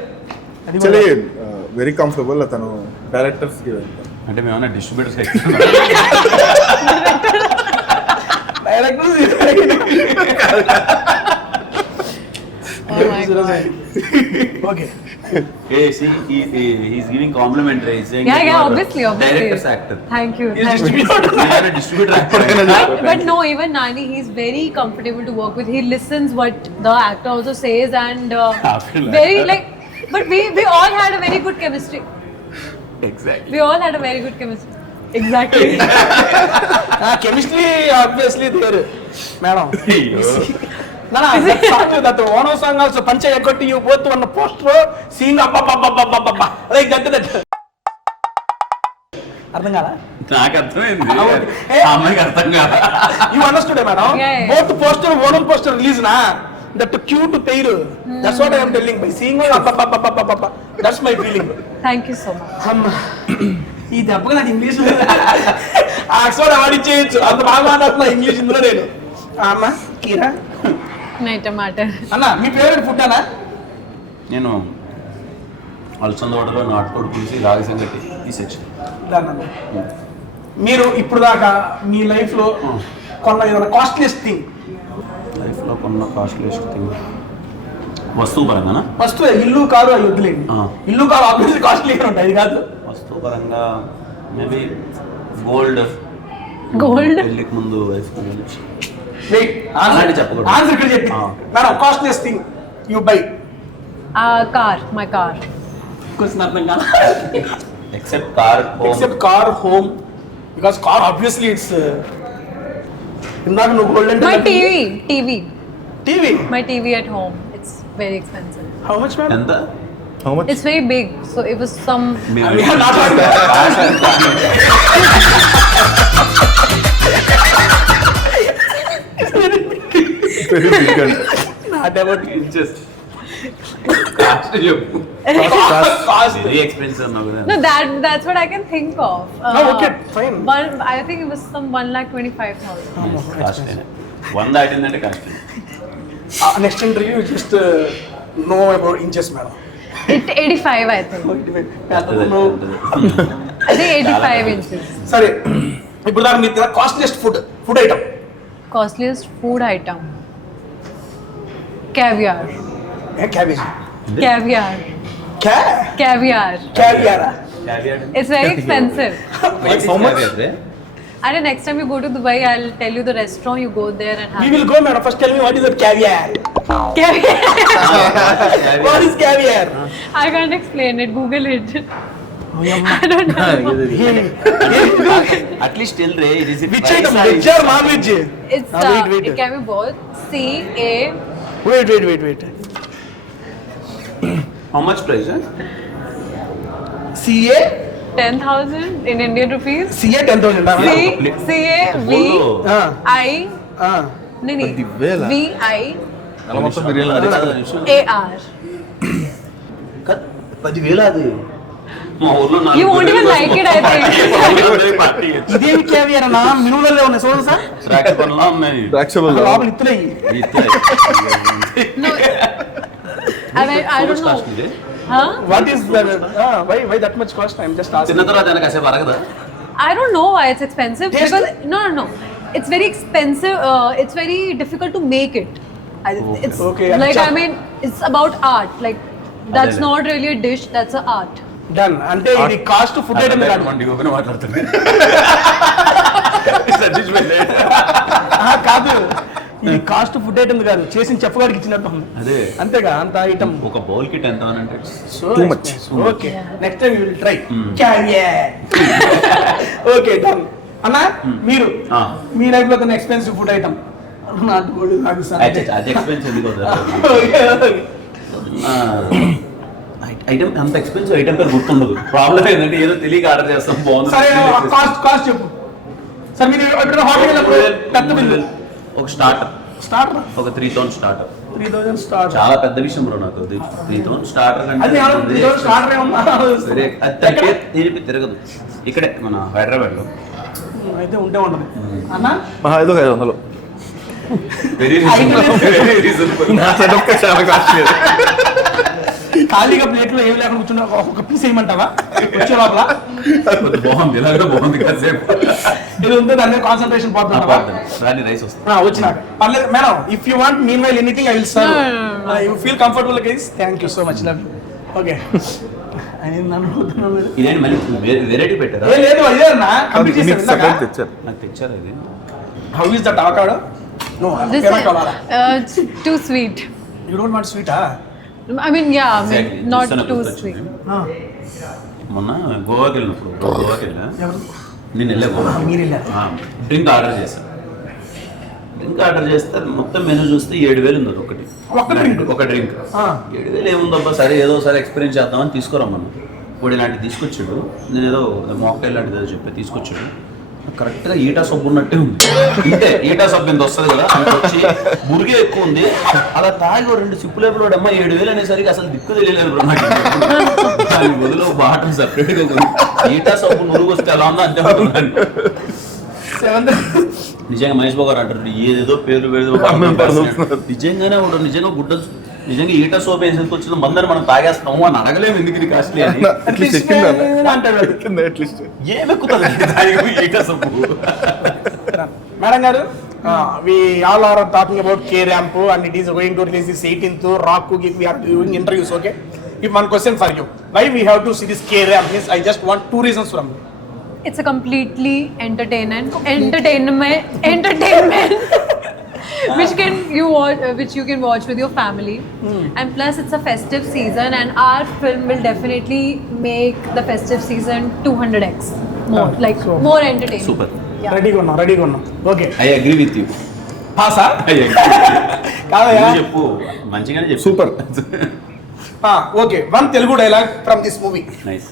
Actually very comfortable. అతను డైరెక్టర్స్ కి అంటే మేమన్నా distributors Oh my god. Okay he's giving complimentary. He's saying Yeah, that you are obviously. director's actor. Thank you. You are a distributor actor. But no, even Nani, he's very comfortable to work with. He listens what the actor also says and After that. very like. But we all had a very good chemistry. Exactly. We all had a very good chemistry. Exactly. Chemistry obviously there. Madam that ఓనో song also పంచ ఎగ్గొట్టి you both one poster scene అబ్బబ్బబ్బబ్బబ్బబ్బ like that that అర్థం కాదా? నాకు అర్థమైంది, ఏ? ఆ అమ్మాయికి అర్థం కాదు. You understood madam? Yeah. Both poster ఓనో పోస్టర్ రిలీజ్ నా దట్ క్యూట్ పేరు that's what I am telling by seeing అబ్బబ్బబ్బబ్బబ్బ that's my feeling. Thank you so much. అమ్మ ఈ దెబ్బకి నాకు ఇంగ్లీష్ ఆక్స్ఫర్డ్ అవార్డు ఇచ్చేయచ్చు, అంత బాగా మాట్లాడుతున్నా ఇంగ్లీష్ ఇందులో నేను. అమ్మ కీరా No tomato. అన్న మీ ఫేవరెట్ ఫుడ్ అన్నా? నేను అలసంద వడలో నాటుకోడి పులిసి రాగి సంగటి ఈ సెక్షన్. మీరు ఇప్పుడు దాకా మీ లైఫ్ లో కొన్న ఏదైనా కాస్ట్లీయెస్ట్ థింగ్? లైఫ్లో కొన్న కాస్ట్లీయెస్ట్ థింగ్ వస్తువు పరంగానా? ఫస్ట్ ఇల్లు కారు అవి వదిలేండి. ఇల్లు కారు ఆబ్వియస్లీ కాస్ట్లీగా ఉంటాయి, అది కాదు. వస్తువు పరంగా మేబీ గోల్డ్. Gold? పెళ్ళికి ముందు వైఫ్ వెయిట్, అలాంటి చెప్పకూడదు. ఆన్సర్ ఇక్కడ చెప్పి madam costliest thing you buy. Car, my car. Question అర్థం కాదు. Except car, except car, home, because car obviously it's. ఇందాక నువ్వు గోల్డ్ అంటే My TV. TV. My TV at home. It's very expensive. How much madam? ఎంత? How much? It's very big, so it was some. We are not talking not about inches cost చెప్పు. cost. Very expensive అన్నావు కదా. No, that's what I can think of. No, okay, fine. I think it was some 1,25,000. Cost 100 దాటిందంటే cost. Next interview just know about inches madam. 85, I think. I think 85 inches. సరే, ఇప్పుడు దాకా మీరు costliest food item? Costliest food item. Caviar. Cabbage. Caviar. Caviar. క్యావియారా? It's very expensive. How much? And next time you go to Dubai, I'll tell you the restaurant. You go there and We have will go madam, first tell me what is that caviar? caviar. What is caviar? I can't explain it. Google it. I don't know. At least tell Ray, is it Which item? Veg or non-veg? It's wait. it can be both. CA. Wait. How much price? CA? 10,000 in Indian rupees. CA 10,000. CA V I. No. 10,000. V I అలా మొత్తం biryani AR. 10,000 అది మా ఊర్లో You won't even like it, I think. ఇదేమి caviar అన్నా? మినుములలో ఉన్నాయి చూడండి sir. ద్రాక్ష పండ్లా ఉన్నాయి. ద్రాక్షబల్ లోపల ఇత్తులయ్యి. No. I don't know. Huh? What is that? Why that much cost? I'm just asking. తిన్న తర్వాత వెనక కాసేపు అరగదా? I don't know why it's expensive. Taste Because no. It's very expensive. It's very difficult to make it. It's Okay, like acha. I mean, it's about art. Like that's Adele. not really a dish. That's an art. Done. అంటే ఇది cost food item కాదు. మాట్లాడుతుంది కాదు, ఇది cost food item కాదు, చేసిన chef గారికి ఇచ్చినట్టు ఉంది. అదే అంతేగా, అంత ఐటమ్. ఒక బౌల్ కి 10,000 అంటే Too much. Okay, next time you will try caviar. Okay, done. అన్నా మీరు మీ లైఫ్ లో కొన్ని ఎక్స్పెన్సివ్ ఫుడ్ ఐటమ్? నాటుకోడి, పాకిస్తాన్. అది ఎక్స్పెన్సివ్ ఐటమ్ అంత ఎక్స్పెన్సివ్ ఐటమ్ పేరు గుర్తుండదు. ప్రాబ్లం ఏంటంటే ఏదో తెలియక ఆర్డర్ చేస్తాం, బాగుంది. సరే, కాస్ట్ చెప్పు సార్. మీరు ఎక్కడ హోటల్ వెళ్ళినప్పుడు పెద్ద బిల్లు? ఒక స్టార్టర్ ఒక 3,000 స్టార్టర్. 3,000 స్టార్ట్. చాలా పెద్ద విషయం బ్రో నాకు. 3,000 స్టార్టర్ అది 3,000 స్టార్టర్ ఏమన్నా? అది తిరగదు. ఇక్కడే మన హైదరాబాద్ లో అయితే ఉంటే ఉండదు అన్నా. ఏదో 500 వెరీ రీజనబుల్. నా సెటప్ చాలా కాస్ట్లీ. ఖాళీగా ప్లేట్ లో ఏమి లేకుండా కూర్చున్నా ఒక పీస్ వేయమంటావా వచ్చే లోపల? బాగుంది, ఇలాగ బాగుంది. కాసేపు ఇది ఉంటే దాని మీద కాన్సన్ట్రేషన్ పోతుందా? రాని రైస్ వస్తుంది. వచ్చినాక పర్లేదు madam. If you want mean while anything I will serve. You feel comfortable guys. Thank you so much. Love you. Okay. ఇదేంటి మళ్ళీ వెరైటీ పెట్టారా? లేదు, అదే అన్నా కంప్లీట్ చేశారు. తెచ్చారు. నాకు తెచ్చారు ఇది. How is that avocado? No, This it's too sweet. You don't want sweet? I mean, yeah, I mean, Exactly. not చూస్తాను too గుర్తొచ్చింది. sweet. మొన్న గోవాకి వెళ్ళినప్పుడు నేను వెళ్ళా ఎవరు? నేను వెళ్ళా గోవా. మీరు వెళ్ళారు? డ్రింక్ ఆర్డర్ చేశాను. డ్రింక్ ఆర్డర్ చేస్తే మొత్తం మెనూ చూస్తే 7,000 ఉంది ఒకటి ఒక డ్రింక్ 7,000 ఏముందబ్బా, సరే ఏదో ఒకసారి ఎక్స్పీరియన్స్ చేద్దామని తీసుకురమ్మను. ఇప్పుడు ఇలాంటివి తీసుకొచ్చాడు, నేను ఏదో మాక్టైల్ లాంటిది ఏదో చెప్పి తీసుకొచ్చాడు. కరెక్ట్గా ఈటా సబ్బు ఉన్నట్టే ఉంది. ఇంతే ఈటా సబ్బు ఎంత వస్తుంది కదా అంత వచ్చి బురిగే ఎక్కువ ఉంది. అలా తాగి 2 సిప్పు లేపులు అమ్మ 7,000 అనేసరికి అసలు దిక్కు తెలియలేదు బ్రో నాకు. దాని బదులు బాటిల్ సపరేట్గా ఉంది. ఈటా సబ్బు నురుగు వస్తే ఎలా ఉందో అంతే ఉంటుందండి. నిజంగా మహేష్ బాబు గారు అంటారు ఏదేదో పేరు నిజంగానే ఉండదు. నిజంగా గుడ్డ నిజంగా ఈటా సోప్ వేసి వచ్చిన మందని మనం తాగేస్తాము అని అడగలేము ఎందుకు ఇది కాస్ట్లీ అని ఏమెక్కుతుంది ఈటా సోపు. మేడం గారు, we all are talking about K Ramp and it is going to release this 18th. Rock we are doing interviews, okay? If one question for you, why we have to see this K Ramp? Means I just want 2 reasons from you. It's a completely entertainment which you can watch with your family, and plus it's a festive season, and our film will definitely make the festive season 200x more, more entertaining. Super. Yeah. Ready go now. Okay. I agree with you. Pasa? I agree. కాదయ్యా. చెప్పు మంచిగానే చెప్పు. Super. Okay, one Telugu dialogue from this movie. Nice.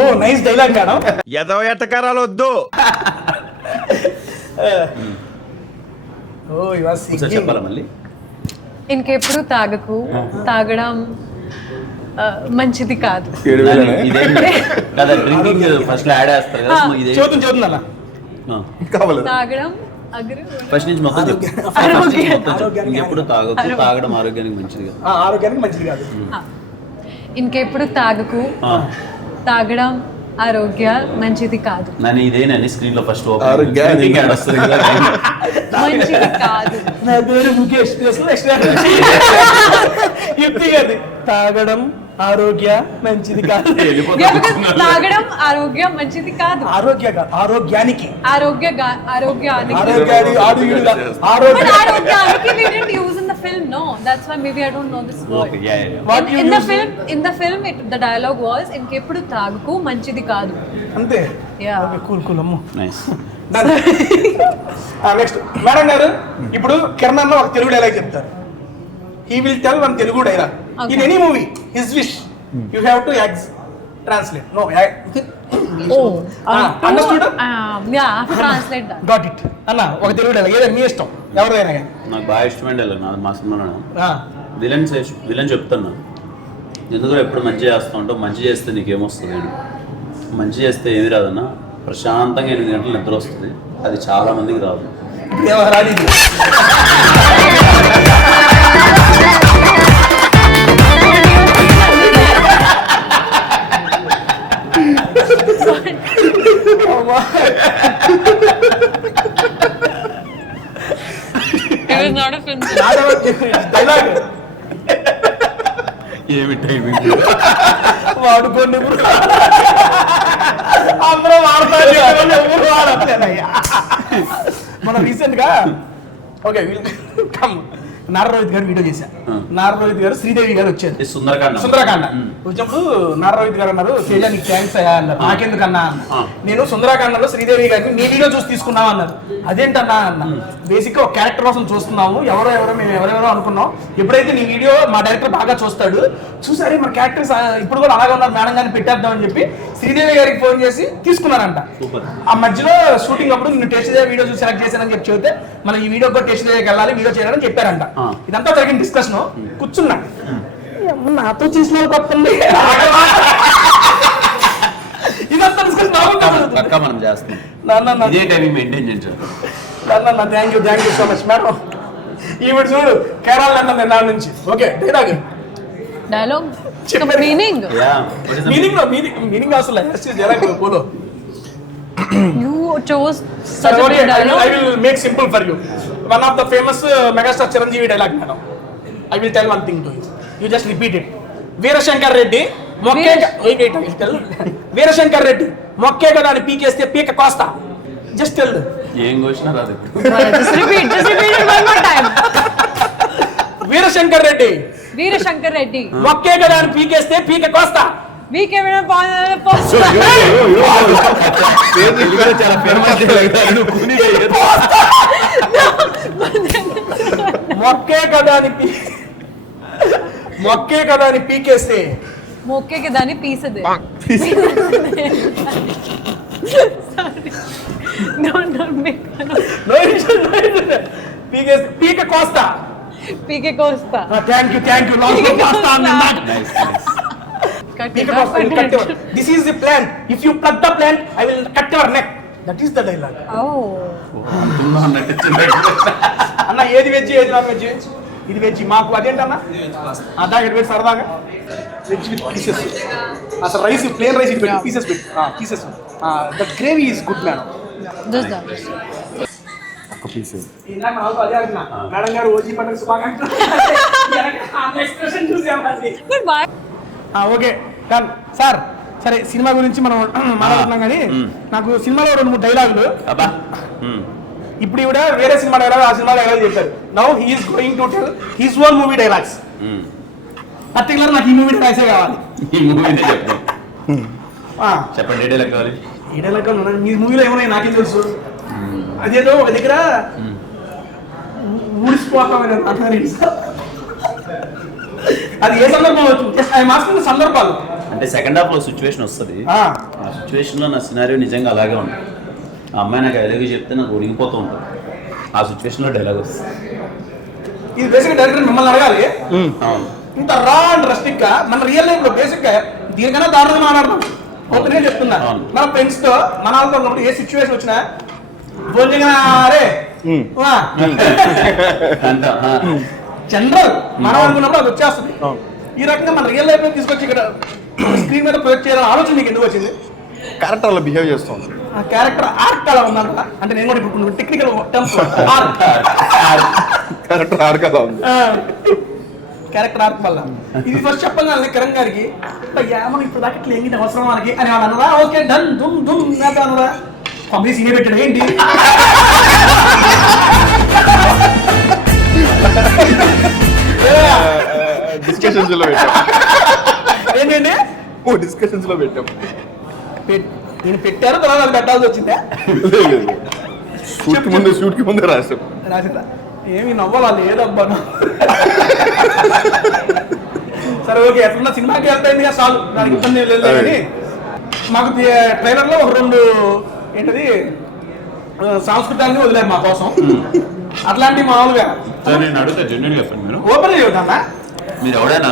Oh, nice dialogue madam. ఎదవ ఎట్టకారాలు వద్దు. Oh, you are ఒకసారి singing. చెప్పాలా మళ్ళీ? ఇంకెప్పుడు తాగడం మంచిది కాదు. 7,000 ఇదేం కదా డ్రింకింగ్ ఫస్ట్ యాడ్ చేస్తారు కదా ఇదే చదువుతుందన్న. కావాలి. తాగడం ఫస్ట్ నుంచి మొత్తం చెప్పు. ఇంకెప్పుడు తాగకు, తాగడం ఆరోగ్యానికి మంచిది కదా. ఆరోగ్యానికి మంచిది కాదు. ఇంకెప్పుడు తాగకు, తాగడం ఆరోగ్య మంచిది కాదు. నన్ను ఇదేనని స్క్రీన్ లో ఫస్ట్ ఆరోగ్యానికి యాడ్ వస్తుంది కదా. మంచిది కాదు. నా పేరు ముఖేష్. యుక్తి గారి తాగడం ఆరోగ్య మంచిది కాదు. తాగడం ఆరోగ్యం మంచిది కాదు. ఆరోగ్యానికి ఆరోగ్యానికి we didn't use in the film, no. That's why maybe I don't know this word. Okay, yeah. What you In the film the dialogue was ఇంకెప్పుడు తాగకు మంచిది కాదు. అంతే. Yeah. ఓకే, కూల్ అమ్ము. నైస్. నెక్స్ట్ మేడం గారు, ఇప్పుడు కిరణ్ అన్న ఒక Telugu dialogue చెప్తారు. He will tell one Telugu dialogue. Okay. In any movie, his wish, you have to translate. No, understood? Yeah, I have to translate that. Got it. అన్న ఒక Telugu dialogue ఏదైనా మీ ఇష్టం, ఎవరిదైనా కానీ. నాకు బాగా ఇష్టమైన నాకు మా సినిమాలో విలన్ చెప్తున్నా ఎందుకు ఎప్పుడు మంచి చేస్తూ ఉంటావు, మంచి చేస్తే నీకేమొస్తుంది అని. మంచి చేస్తే ఏమి రాదన్నా, ప్రశాంతంగా 8 గంటలు నిద్ర వస్తుంది. అది చాలా మందికి రాదు. రాదు ఇది. It was not a film. Dialogue ఏమి టైమింగ్ వాడుకోండి ఇప్పుడు. అందరూ వాడతారు, ఎవరు వాడట్లేదయ్యా. మన రీసెంట్ గా ఓకే నారా రోహిత్ గారు వీడియో చేశారు. నారా రోహిత్ గారు శ్రీదేవి గారు వచ్చారు. సుందరకాండ వచ్చినప్పుడు నారా రోహిత్ గారు అన్నారు, తేజ నీకు థ్యాంక్స్ అయ్యా అన్నారు. నాకెందుకన్నా, నేను సుందరకాండలో శ్రీదేవి గారిని నీ వీడియో చూసి తీసుకున్నావు అన్నారు. అదేంటన్నా అన్న, బేసిక్ గా ఒక క్యారెక్టర్ కోసం చూస్తున్నాము, మేము ఎవరెవరో అనుకున్నాం. ఎప్పుడైతే నీ వీడియో మా డైరెక్టర్ బాగా చూస్తాడు, చూసారే మన క్యారెక్టర్స్ ఇప్పుడు కూడా అలాగే ఉన్నారు మేడం గారిని పెట్టేద్దాం అని చెప్పి శ్రీదేవి గారికి ఫోన్ చేసి తీసుకున్నారంట. ఆ మధ్యలో షూటింగ్ అప్పుడు నేను టెస్ట్ డే వీడియో చూసి సెలెక్ట్ చేశానని చెప్పి చెబితే మనం ఈ వీడియో కూడా టెస్ట్ డేకి వెళ్ళాలి, వీడియో చేయాలని చెప్పారంట. ఇదంతా జరిగిన డిస్కషన్ కూర్చున్నా, నాతో చేసిన కొత్తండి ఇదంతా డిస్కషన్ మనం చేస్తాం. Thank you so much madam. ఈవిడ చూడు కేరళ నా నుంచి. Okay Dialogue? Meaning? మీనింగ్ అసలు polo. You chose such a good I dialogue. will make simple for you. One of the famous megastar Chiranjeevi dialogue madam. I will tell one thing to you. You just repeat it. Veerashankar Reddy mokke wait I will tell. Veerashankar Reddy mokke ga dani pీకేస్తే పీక కోస్తా. Just tell. ఏం question రాదు. Just repeat it one more time. Veerashankar Reddy mokke ga dani పీకేస్తే పీక కోస్తా. Week ఏమైనా పాస్ చాలా famous మొక్కే కదా అని పీకేస్తే మొక్కేకి దాన్ని పీసదే. పీక కోస్తా. పీకే కోస్తా. Thank you this is the plan. If you plug the plan I will cut your neck. That is the dialogue. అన్న ఏది వెజ్ ఏది నాన్ వెజ్? ఇది వెజ్ మాకు. అదేంటన్నా అదాగ పెట్టి సరదాగా వెజ్ విత్ పీసెస్. అసలు రైస్ ప్లేన్ రైస్ ఇది పెట్టి పీసెస్ పెట్టి pieces. The gravy is good madam. Just that. ఒక పీస్ ఇందాక నాకు అదే అడిగినా మేడం గారు ఓజీ పండుగ శుభాకాంక్షలు. But why? Okay done sir. సరే సినిమా గురించి మనం మాట్లాడుతున్నాం కానీ నాకు సినిమాలో 2-3 డైలాగులు. ఇప్పుడు ఇవిడ వేరే సినిమా డైలాగ్ ఆ సినిమా డైలాగ్ చెప్పారు. Now he is going to tell his own movie dialogues. Particular నాకు ఈ మూవీ డైలాగ్సే కావాలి. చెప్పండి ఏ డైలాగ్ కావాలి? ఈ డైలాగ్ మీ మూవీలో ఏమన్నా నాకేం తెలుసు. అదేదో ఒక దగ్గర ఊడిసిపోతామని అంటున్నారు సార్. అది ఏ సందర్భం అవుతుంది? మాస్టర్ సందర్భాలు అంటే సెకండ్ హాఫ్ లో సిచ్యువేషన్ వస్తుంది. ఆ సిచ్యువేషన్ లో నా సినారియో నిజంగా అలాగే ఉంటుంది. ఆ అమ్మాయి నాకు డైలాగ్ చెప్తే నాకు ఉడిగిపోతూ ఉంటుంది. ఆ సిచ్యువేషన్ లో డైలాగ్ వస్తుంది. ఇది బేసిక్ డైరెక్టర్ మిమ్మల్ని అడగాలి. ఇంత రా అండ్ రస్టిక్ గా మన రియల్ లైఫ్ లో బేసిక్ గా దీనికన్నా దారుణంగా మాట్లాడతాం. ఓపెన్ చెప్తున్నా. మన ఫ్రెండ్స్ తో మన వాళ్ళతో ఉన్నప్పుడు ఏ సిచ్యువేషన్ వచ్చినా రే జనరల్ మనం అనుకున్నప్పుడు అది వచ్చేస్తుంది. ఈ రకంగా మన రియల్ లైఫ్ లో తీసుకొచ్చి ఇక్కడ స్క్రీన్ మీద ప్రొజెక్ట్ చేయాలని ఆలోచన మీకు ఎందుకు వచ్చింది? క్యారెక్టర్ అలా బిహేవ్ చేస్తాం. ఆ క్యారెక్టర్ ఆర్ట్ అలా ఉందంట. అంటే నేను కూడా ఇప్పుడు టెక్నికల్ టర్మ్స్ క్యారెక్టర్ ఆర్క్ అలా ఉంది. క్యారెక్టర్ ఆర్ట్ వల్ల ఇది ఫస్ట్ చెప్పగానే కిరణ్ గారికి మనం ఇప్పుడు దాకా ఇట్లా ఏంటి అవసరం మనకి అని వాళ్ళు అన్నదా. ఓకే డన్ దుమ్ దుమ్ అన్నదా. పబ్లిక్ సీనే పెట్టాడు ఏంటి? డిస్కషన్స్ లో పెట్టాం. ఏంటండి డిస్కషన్స్ లో పెట్టాం. నేను పెట్టారు తర్వాత అది పెట్టాల్సి వచ్చిందా? షూట్ కి ముందే రాసాం. రాసిందా? ఏమి నవ్వాలా లేదబ్బా. సరే ఓకే ఎట్లున్నా సినిమాకి వెళ్తాయింది కదా చాలు, దానికి ఇబ్బంది లేదు. కానీ మాకు ట్రైలర్ లో ఒక 2 ఏంటది సాంస్కృతాన్ని వదిలేదు మా కోసం. అట్లాంటి మామూలుగా నేను అడుగుతా జెన్యున్ చెప్పండి. మీరు ఓపెన్ చేయొద్దన్నా. మీరు ఎవడైనా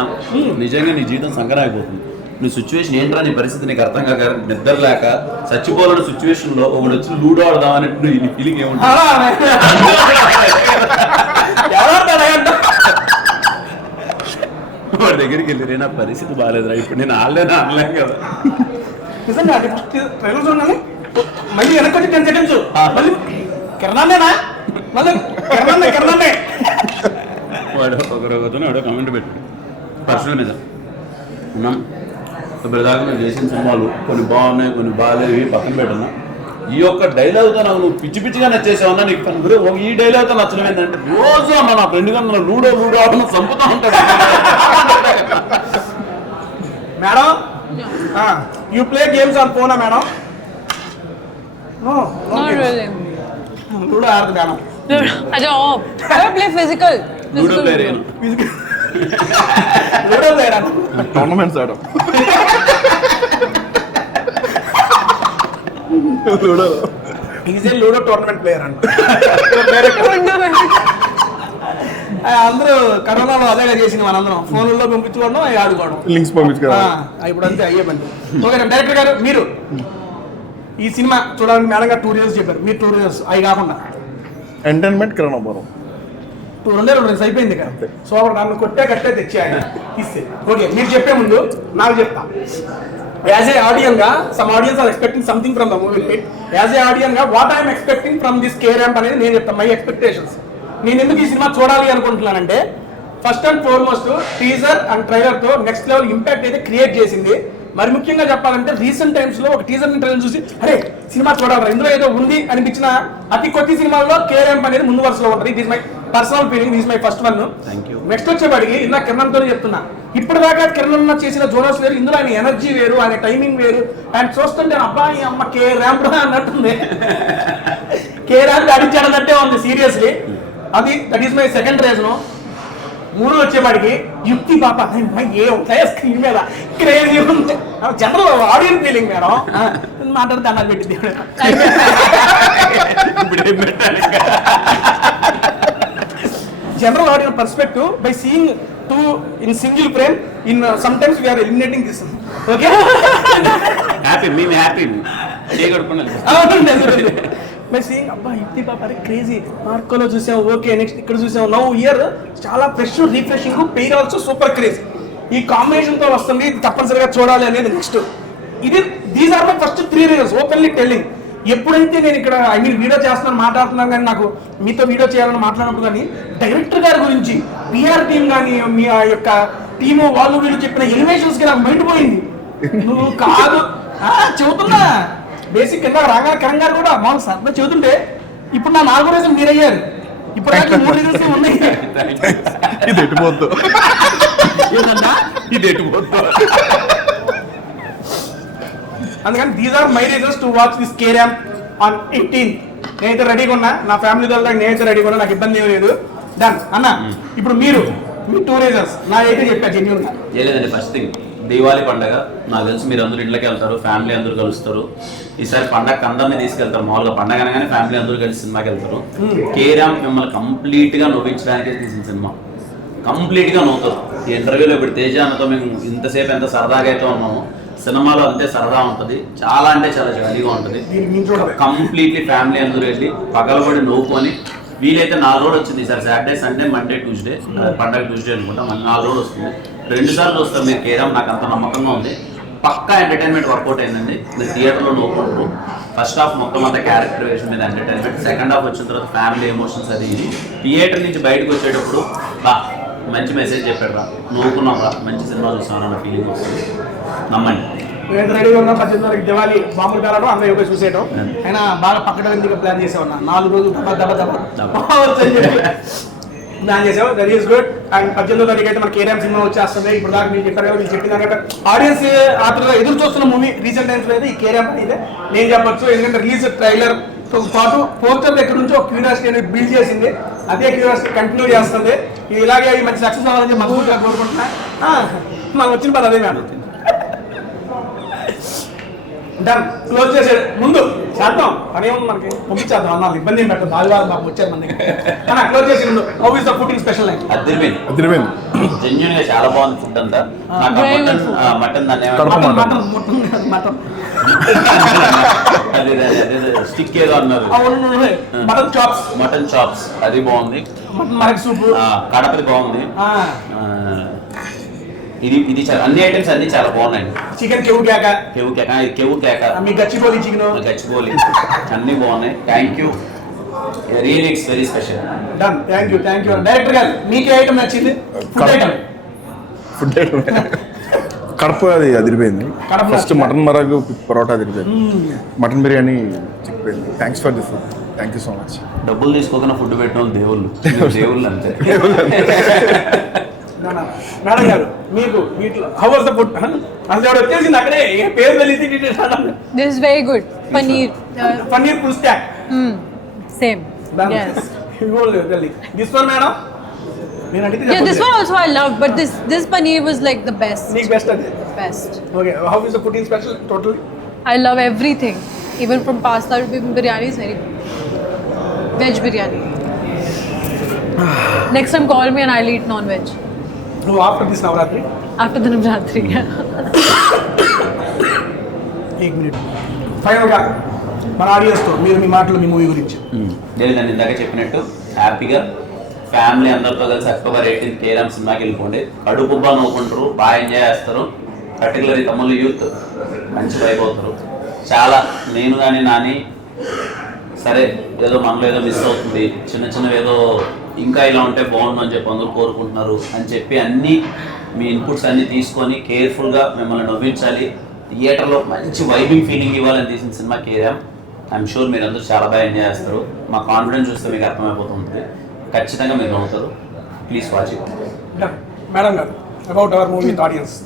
నిజంగా నీ జీవితం సంకరాయిపోతుంది, నీ సిచ్యువేషన్ ఏంట్రా, నీ పరిస్థితి నీకు అర్థం కాక నిద్ర లేక చచ్చిపోవాలన్న సిచ్యువేషన్ లో ఒకడు వచ్చి లూడో ఆడదాం అన్నట్టు నీ ఫీలింగ్ ఏముంటుంది? వాడి దగ్గరికి వెళ్ళి నా పరిస్థితి బాగాలేదురా, ఇప్పుడు నేను ఆడలేను కదా. నిజంగా ట్రైలర్ చూడండి. మళ్ళీ వెనక్కి వచ్చి 10 సెకండ్స్ మళ్ళీ కిరణాన్నేనా మళ్ళీ కిరణాన్నే వాడు ఒకరితో వాడు కామెంట్ పెట్టాడు పర్సనల్ మీద ఉన్నాం. ఇప్పటిదాకా నేను చేసిన సినిమాలు కొన్ని బాగున్నాయి కొన్ని బాగాలేవి పక్కన పెట్టన్నా. ఈ యొక్క డైలాగ్తో నాకు నువ్వు పిచ్చి పిచ్చిగా నచ్చేసావన్నా. నీకు ఈ డైలాగ్తో నచ్చడం ఏంటంటే రోజు అన్న నా ఫ్రెండ్ గా లూడో ఆడను చంపుతా ఉంటాడు. Madam you play games on ఫోనా మేడం? లూడో ఆడదు madam. I play physical. Ludo player ludo player tournaments ఆడడం. Is a ludo tournament player అంట. అందరూ కరోనాలో అదే చేసింది. మనందరం ఫోన్లలో పంపించుకోవడం అవి ఆడుకోవడం లింక్స్ పంపించుకోవడం ఇప్పుడు అంతే అయ్యే పని. ఓకే డైరెక్టర్ గారు మీరు ఈ సినిమా చూడడానికి మేడం గారు 2 ఇయర్స్ చెప్పారు. మీరు 2 ఇయర్స్ అవి కాకుండా ఎంటర్టైన్మెంట్ కిరణాపురం 2 ఇయర్స్ అయిపోయింది కదా. సో అప్పుడు నన్ను కట్టే తెచ్చాయి ఇస్తే. ఓకే మీరు చెప్పే ముందు నాకు చెప్తా. యాజ్ ఏ ఆడియన్ గా some audiences are expecting something from the movie. As a ఆడియన్ గా what I'm expecting from this K Ramp అనేది నేను చెప్తాను. My expectations. నేను ఎందుకు ఈ సినిమా చూడాలి అనుకుంటున్నానంటే first and foremost teaser and trailer తో నెక్స్ట్ లెవెల్ ఇంపాక్ట్ అయితే క్రియేట్ చేసింది. మరి ముఖ్యంగా చెప్పాలంటే రీసెంట్ టైమ్స్ లో ఒక టీజర్ ట్రైలర్ చూసి అరే సినిమా చూడాలి ఇందులో ఏదో ఉంది అనిపించిన అతి కొద్ది సినిమాల్లో కే ర్యాంప్ అనేది ముందు వరుసలో ఉంటుంది. It is my personal feeling, this my first one. Thank you. Next వచ్చేవాడికి ఇందాక కిరణ్తో చెప్తున్నా, ఇప్పటిదాకా కిరణ్ చేసిన జోనర్స్ వేరు, ఇందులో ఆయన ఎనర్జీ వేరు, ఆయన టైమింగ్ వేరు. ఆయన చూస్తుంటే అబ్బాయి అమ్మ కే ర్యాంప్ అన్నట్టుంది. కే ర్యాంప్ అడిచాడన్నట్టే ఉంది సీరియస్లీ. అది that is my second reason. మూడు వచ్చేవాడికి యుక్తి పాప ఏ ఉంటాయో స్క్రీన్ మీద క్రేజీ ఉంది. జనరల్ ఆడియన్స్ ఫీలింగ్ మేడం మాట్లాడితే అన్నది పెట్టింది. General audience perspective by seeing two in single frame, in sometimes we are eliminating this. Okay? Happy మేము హ్యాపీ By seeing అబ్బా యుక్తి పాప అరే క్రేజీ, మార్కోలో చూసాం, ఓకే నెక్స్ట్ ఇక్కడ చూసాం, నౌ ఇయర్ చాలా fresh refreshing, pair also super crazy. ఈ కాంబినేషన్ తో వస్తుంది, ఇది తప్పనిసరిగా చూడాలి అనేది నెక్స్ట్. ఇది these are my first 3 reasons openly telling. ఎప్పుడైతే నేను ఇక్కడ ఐ మీన్ వీడియో చేస్తున్నాను మాట్లాడుతున్నాను కానీ నాకు మీతో వీడియో చేయాలని మాట్లాడినప్పుడు కానీ డైరెక్టర్ గారి గురించి, పిఆర్ టీమ్ కానీ, మీ ఆ యొక్క టీము వాళ్ళు వీళ్ళు చెప్పిన ఎలివేషన్స్ కి నాకు మైండ్ పోయింది. నువ్వు కాదు చెబుతున్నా బేసిక్ కింద రాగా కరణ్ గారు కూడా మామూలు సరదా చెబుతుంటే ఇప్పుడు నా 4వ రీజన్ మీరయ్యారు. ఇప్పుడు నాకు 3 రీజన్స్ ఉన్నాయి. ఇది ఎటుపోద్దు, ఏంటంటే ఇది ఎటుపోద్దు. అందుకని these are my reasons to watch this కేరామ్ ఆన్ 18th. నేనైతే రెడీగా ఉన్నా, నా ఫ్యామిలీ తో నేనైతే రెడీగా ఉన్నా, నాకు ఇబ్బంది ఏమీ లేదు. డన్ అన్న. ఇప్పుడు మీరు మీ 2 రీజన్స్ నా అయితే చెప్పా జెన్యూన్ గా. లేదండి, ఫస్ట్ థింగ్ దీవాళి పండగ నాకు తెలిసి మీరు అందరూ ఇంట్లోకి వెళ్తారు, ఫ్యామిలీ అందరూ కలుస్తారు. ఈసారి పండగ అందరినీ తీసుకెళ్తారు. మామూలుగా పండగ అనగానే ఫ్యామిలీ అందరూ కలిసి సినిమాకి వెళ్తారు. కేరామ్ మిమ్మల్ని కంప్లీట్ గా నవ్వించడానికి తీసిన సినిమా. కంప్లీట్ గా నవ్వుతారు. ఈ ఇంటర్వ్యూలో ఇప్పుడు తేజ అన్నతో మేము ఇంతసేపు ఎంత సరదాగా అయితే ఉన్నామో సినిమాలో అంతే సరదా ఉంటుంది. చాలా అంటే చాలా జాలీగా ఉంటుంది. కంప్లీట్లీ ఫ్యామిలీ అందరూ వెళ్ళి పగలబడి నవ్వుకొని, వీలైతే 4 రోజులు వచ్చింది ఈసారి, సాటర్డే సండే మండే ట్యూస్డే, పండగ ట్యూస్డే అనుకుంటా, 4 రోజులు వస్తుంది. 2 సార్లు వస్తారు మీరు కేరామ్, నాకు అంత నమ్మకంగా ఉంది. పక్కా ఎంటర్టైన్మెంట్ వర్కౌట్ అయిందండి. మీరు థియేటర్లో నవ్వుకుంటారు. ఫస్ట్ హాఫ్ మొత్తం అంతా క్యారెక్టరైజేషన్ మీద ఎంటర్టైన్మెంట్, సెకండ్ హాఫ్ వచ్చిన తర్వాత ఫ్యామిలీ ఎమోషన్స్ అది ఇది. థియేటర్ నుంచి బయటకు వచ్చేటప్పుడు మంచి మెసేజ్ చెప్పాడు రా, నవ్వుకున్నాం రా, మంచి సినిమా చూసాను అన్న ఫీలింగ్ వస్తుంది. నమ్మండి. నేను రెడీగా ఉన్నా 18వ దివాళీ మామూలు కారణం అన్న యోగా చూసేయడం. అయినా బాగా పక్కన ఎందుకు ప్లాన్ చేసేవన్నా, 4 రోజులు ప్లాన్ చేసావు. That is good. అండ్ 18వ తారీఖు అయితే మన కేరామ్ సినిమా వచ్చేస్తుంది. ఇప్పుడు దాకా మీకు చెప్పారు కదా, మీకు చెప్పిన దాకా ఆడియన్స్ ఆతృతగా ఎదురు చూస్తున్న మూవీ రీసెంట్ టైమ్స్ అయితే ఈ కేరామ్ అనేది నేను చెప్పొచ్చు. ఎందుకంటే రిలీజ్ ట్రైలర్ తో పాటు పోస్టర్ దగ్గర నుంచి ఒక క్యూరియాసిటీ అనేది బిల్డ్ చేసింది. అదే క్యూరియాసిటీ కంటిన్యూ చేస్తుంది. ఇలాగే ఈ మంచి సక్సెస్ అవ్వాలని మనస్ఫూర్తిగా కోరుకుంటున్నా. మాకు వచ్చిన పని అదే మేడం. డన్. క్లోజ్ చేసే ముందు చేద్దాం పని ఏముంది మనకి, పంపించేద్దాం అన్న, ఇబ్బంది ఏం పెట్టదు. బాగా మాకు వచ్చారు మన దగ్గర. క్లోజ్ చేసే ముందు how is the food special like? అదిరిపోయింది. జెన్యూన్ గా చాలా బాగుంది ఫుడ్ అంతా. మటన్ మటన్ స్టిక్ ఏదో అన్నారు, మటన్ చాప్స్ అది బాగుంది. మటన్ సూప్ కడపది బాగుంది. ఇది చాలా అన్ని ఐటమ్స్ అన్ని చాలా బాగున్నాయి. చికెన్ కేవు కేక మీ గచ్చిబౌలి చికెన్ గచ్చిబౌలి అన్ని బాగున్నాయి. Thank you, really it's very special. Done. Thank you director గారు. మీకు ఏ ఐటమ్ నచ్చింది? ఫుడ్ ఐటమ్ కడప అది అదిరిపోయింది. ఫస్ట్ మటన్ మరగు పరోటా అదిరిపోయింది. మటన్ బిర్యానీ చిక్కిపోయింది. Thanks for the food. Thank you so much. డబ్బులు తీసుకోకుండా ఫుడ్ పెట్టిన వాళ్ళు దేవుళ్ళు అంతే. మేడం గారు మీకు వీటిలో హౌ వాస్ ద ఫుడ్? అసలు వచ్చేసింది అక్కడే పేరు తెలిసి. This is very good. Paneer full stock. Same. Yes. This one, madam. Yeah, this one also I love, but this paneer was like the best. Best. Best. Okay, how is the food special totally? I love everything, even from pasta to biryani is very good. Veg biryani. Next time call me and I'll eat non-veg. No, after this Navratri? After the Navratri, yeah. 1 minute. Final గా మన ఆడియన్స్తో మీరు మీ మాటలు మీ movie గురించి. నేను ఇందాక చెప్పినట్టు హ్యాపీగా family అందరితో కలిసి అక్టోబర్ 18 కేరామ్ సినిమాకి వెళ్ళిపోండి. కడుపుబ్బా నవ్వుకుంటారు, బాగా ఎంజాయ్ చేస్తారు. పర్టికులర్ తమ్ముళ్ళు యూత్ మంచి వైబ్ అవుతారు. చాలా నేను కానీ నాని సరే ఏదో మనలో ఏదో మిస్ అవుతుంది, చిన్నవి ఏదో ఇంకా ఇలా ఉంటే బాగుండు అని చెప్పి అందరూ కోరుకుంటున్నారు అని చెప్పి అన్నీ మీ ఇన్పుట్స్ అన్నీ తీసుకొని కేర్ఫుల్గా మిమ్మల్ని నవ్వించాలి, థియేటర్లో మంచి వైబింగ్ ఫీలింగ్ ఇవ్వాలని తీసిన సినిమా కేరామ్. ఐఎమ్ షూర్ మీరు అందరూ చాలా బాగా ఎంజాయ్ చేస్తారు. మా కాన్ఫిడెన్స్ చూస్తే మీకు అర్థమైపోతుంది. ఖచ్చితంగా మీరు నవ్వుతారు. Please watch it. మేడం గారు about our movie with audience.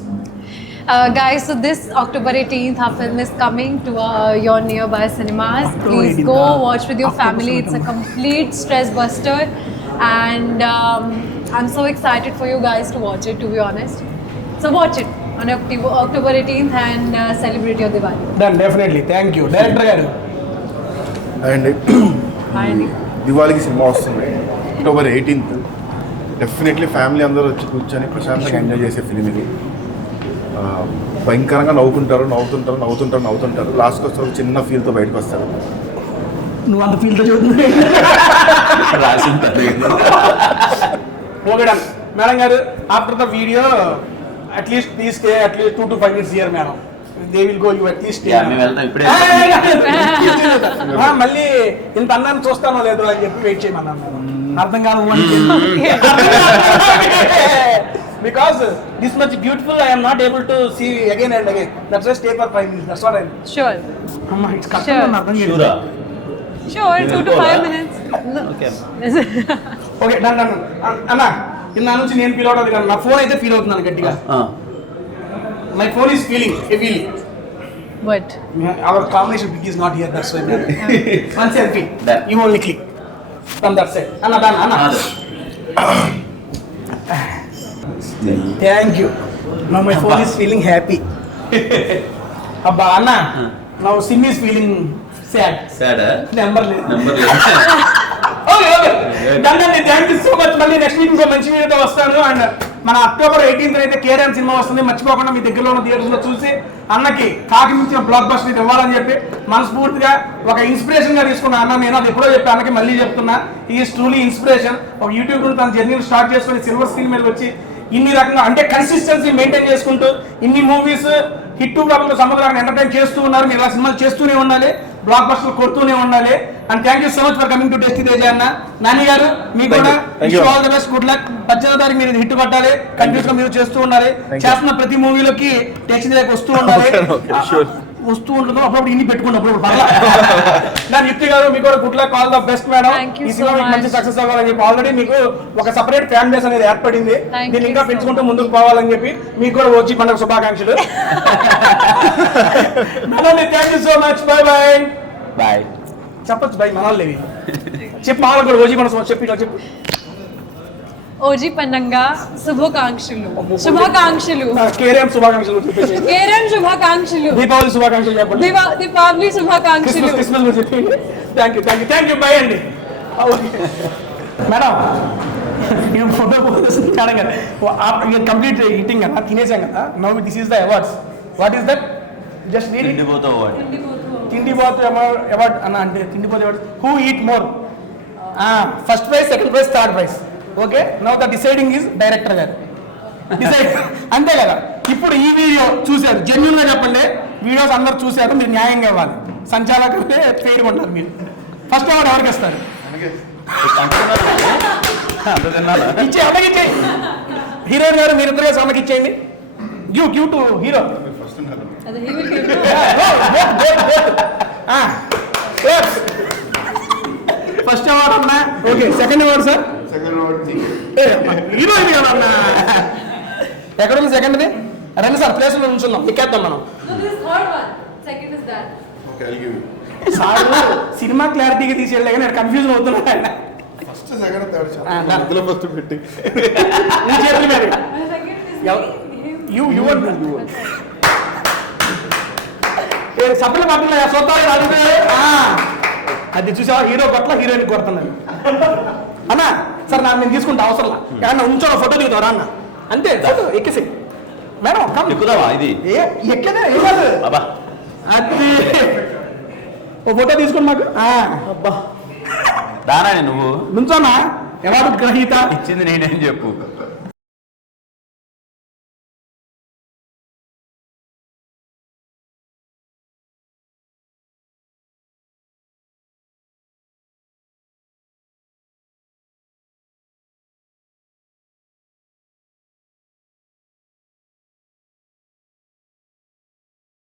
Guys, so this October 18th, our film is coming to your nearby cinemas. Please go watch with your family. It's a complete stress buster, and I'm so excited for you guys to watch it, to be honest. So watch it on October 18th and celebrate your Diwali. Done definitely. Thank you director గారు. And Finally. దివాళీకి సినిమా వస్తుంది October 18th. Definitely family అందరూ వచ్చి కూర్చొని ప్రశాంతంగా enjoy చేసే film ఇది. భయంకరంగా నవ్వుకుంటారు, లాస్ట్కి వస్తారు ఒక చిన్న ఫీల్తో బయటకు వస్తారు. నువ్వు అంత ఫీల్తో చూస్తుంది. Okay done. మేడం గారు after the video at least please stay at least 2 to 5 minutes here madam. They will go you at least stay. మేము వెళ్తాం ఇప్పుడే. మళ్ళీ ఇంత అన్నాన్ని చూస్తానో లేదో అని చెప్పి వెయిట్ చేయమన్నాను. అర్థం కాదు because this much beautiful I am not able to see again and again. That's why stay for 5 minutes. That's what I mean. Sure. It's custom. Sure. షూరా? Sure, 2 to 5 minutes. Okay. Okay done. అన్న ఇందా నుంచి నేను feel అవుతుంది కానీ నా phone అయితే feel అవుతున్నాను గట్టిగా. My phone is feeling heavily. What? Our combination pic is not here. That's why. One selfie. You only click from that side. Anna. Thank you. Now my phone is feeling happy. Abba Anna. Now Sim is feeling sad. సాడా? Number లేదు. Okay. Done. Thank you so much. మళ్ళీ next week ఇంకో మంచి వీడియోతో వస్తాను. And మన October 18th అయితే KRN cinema వస్తుంది. మర్చిపోకుండా మీ దగ్గరలో ఉన్న థియేటర్స్ లో చూసి అన్నకి కాకి మించిన బ్లాక్ బస్టర్ ఇది ఇవ్వాలని చెప్పి మనస్ఫూర్తిగా ఒక ఇన్స్పిరేషన్ గా తీసుకున్నా. అన్న నేను అది ఎప్పుడో చెప్పి అన్నకి మళ్ళీ చెప్తున్నా. Is truly inspiration. ఒక యూట్యూబ్ నుండి తన జర్నీని స్టార్ట్ చేసుకుని సిల్వర్ స్క్రీన్ మీద వచ్చి ఇన్ని రకంగా అంటే కన్సిస్టెన్సీ మెయింటైన్ చేసుకుంటూ ఇన్ని మూవీస్ హిట్ ప్రాబ్లమ్ సముద్రాన్ని ఎంటర్టైన్ చేస్తూ ఉన్నారు. మీరు ఇలా సినిమాలు చేస్తూనే ఉండాలి, బ్లాక్ బస్టర్లు కొడుతూనే ఉండాలి. And thank you so much for coming to tasty Teja అన్న. నాని గారు మీకు కూడా all the best, good luck. 18వ తారీఖు మీరు హిట్ కొట్టాలి, కంటిన్యూస్ గా మీరు చేస్తూ ఉండాలి. చేస్తున్న ప్రతి మూవీలోకి టేస్టీ తేజకి వస్తూ ఉండాలి. వస్తూ ఉంటుందో అప్పుడప్పుడు ఇన్ని పెట్టుకున్నప్పుడు నేను యుక్తి గారు మీకు కూడా good luck, all the best madam. ఈ సినిమా మీకు మంచి సక్సెస్ అవ్వాలని చెప్పి ఆల్రెడీ మీకు ఒక సెపరేట్ ఫ్యాన్ బేస్ అనేది ఏర్పడింది. దీన్ని ఇంకా పెంచుకుంటూ ముందుకు పోవాలని చెప్పి మీకు కూడా వచ్చి పండుగ శుభాకాంక్షలు. Thank you so much. Bye. చెప్పచ్చు బాయ్ మనల్ని చెప్పి మామూలు కూడా ఓజీ మన చెప్పి చెప్పు. ఓజీ పన్నంగా శుభాకాంక్షలు. కేరళ శుభాకాంక్షలు చెప్పేసి. కేరళ శుభాకాంక్షలు. దీపావళి శుభాకాంక్షలు చెప్పండి. దీపావళి శుభాకాంక్షలు. క్రిస్మస్ కూడా చెప్పండి. థ్యాంక్ యూ బాయ్ అండి. మేడం నేను ఫోటో కంప్లీట్ ఈటింగ్ కదా, తినేసాం కదా. Now this is the awards. What is that? Just read. తిండిపోతు అవార్డ్ అన్న అంటే తిండిపోతు award. Who eat more? First prize, second prize, third prize. Okay, now the deciding is director గారు. Decide అంతే కదా. ఇప్పుడు ఈ వీడియో చూశారు, జెన్యున్ గా చెప్పండి. వీడియోస్ అందరు చూశారు, మీరు న్యాయంగా ఇవ్వాలి. సంచాలకులే ఫెయిల్ ఉంటారు. మీరు ఫస్ట్ అవార్డు ఎవరికి ఇస్తారు? ఇచ్చే అలాగే హీరోయిన్ గారు మీరు ఇద్దరు సమ్మకి ఇచ్చేయండి. Give to hero. First award అన్నా. Okay, second award sir. Heroine కదా అన్న. ఎక్కడ ఉంది సెకండ్ది? రండి సార్, ప్లేస్ లో ఉంచున్నాం, ఎక్కేద్దాం మనం. సార్ సినిమా క్లారిటీగా తీసేయలే కానీ కన్ఫ్యూజన్ అవుతున్నా. ఫస్ట్ సెకండ్ థర్డ్ అందులో ఫస్ట్ పెట్టి నీ చేతులు మరి సప్లై పట్ల సొంతాలు అడిగితే అది చూసావా, హీరో పట్ల హీరోయిన్ కొడుతున్నాను అన్నా. సార్ నాకు నేను తీసుకుంటా అవసరం ఏమన్నా ఉంచో ఫోటో దిగుతారా అన్న. అంతే, ఫోటో ఎక్కేసి మేడం ఎక్కుదావా ఇది? ఎక్కడే అది ఓ ఫోటో తీసుకోండి మాకు. అబ్బా దానా నువ్వు నుంచోనా? ఎవరు గ్రహీత? ఇచ్చింది నేనేం చెప్పు.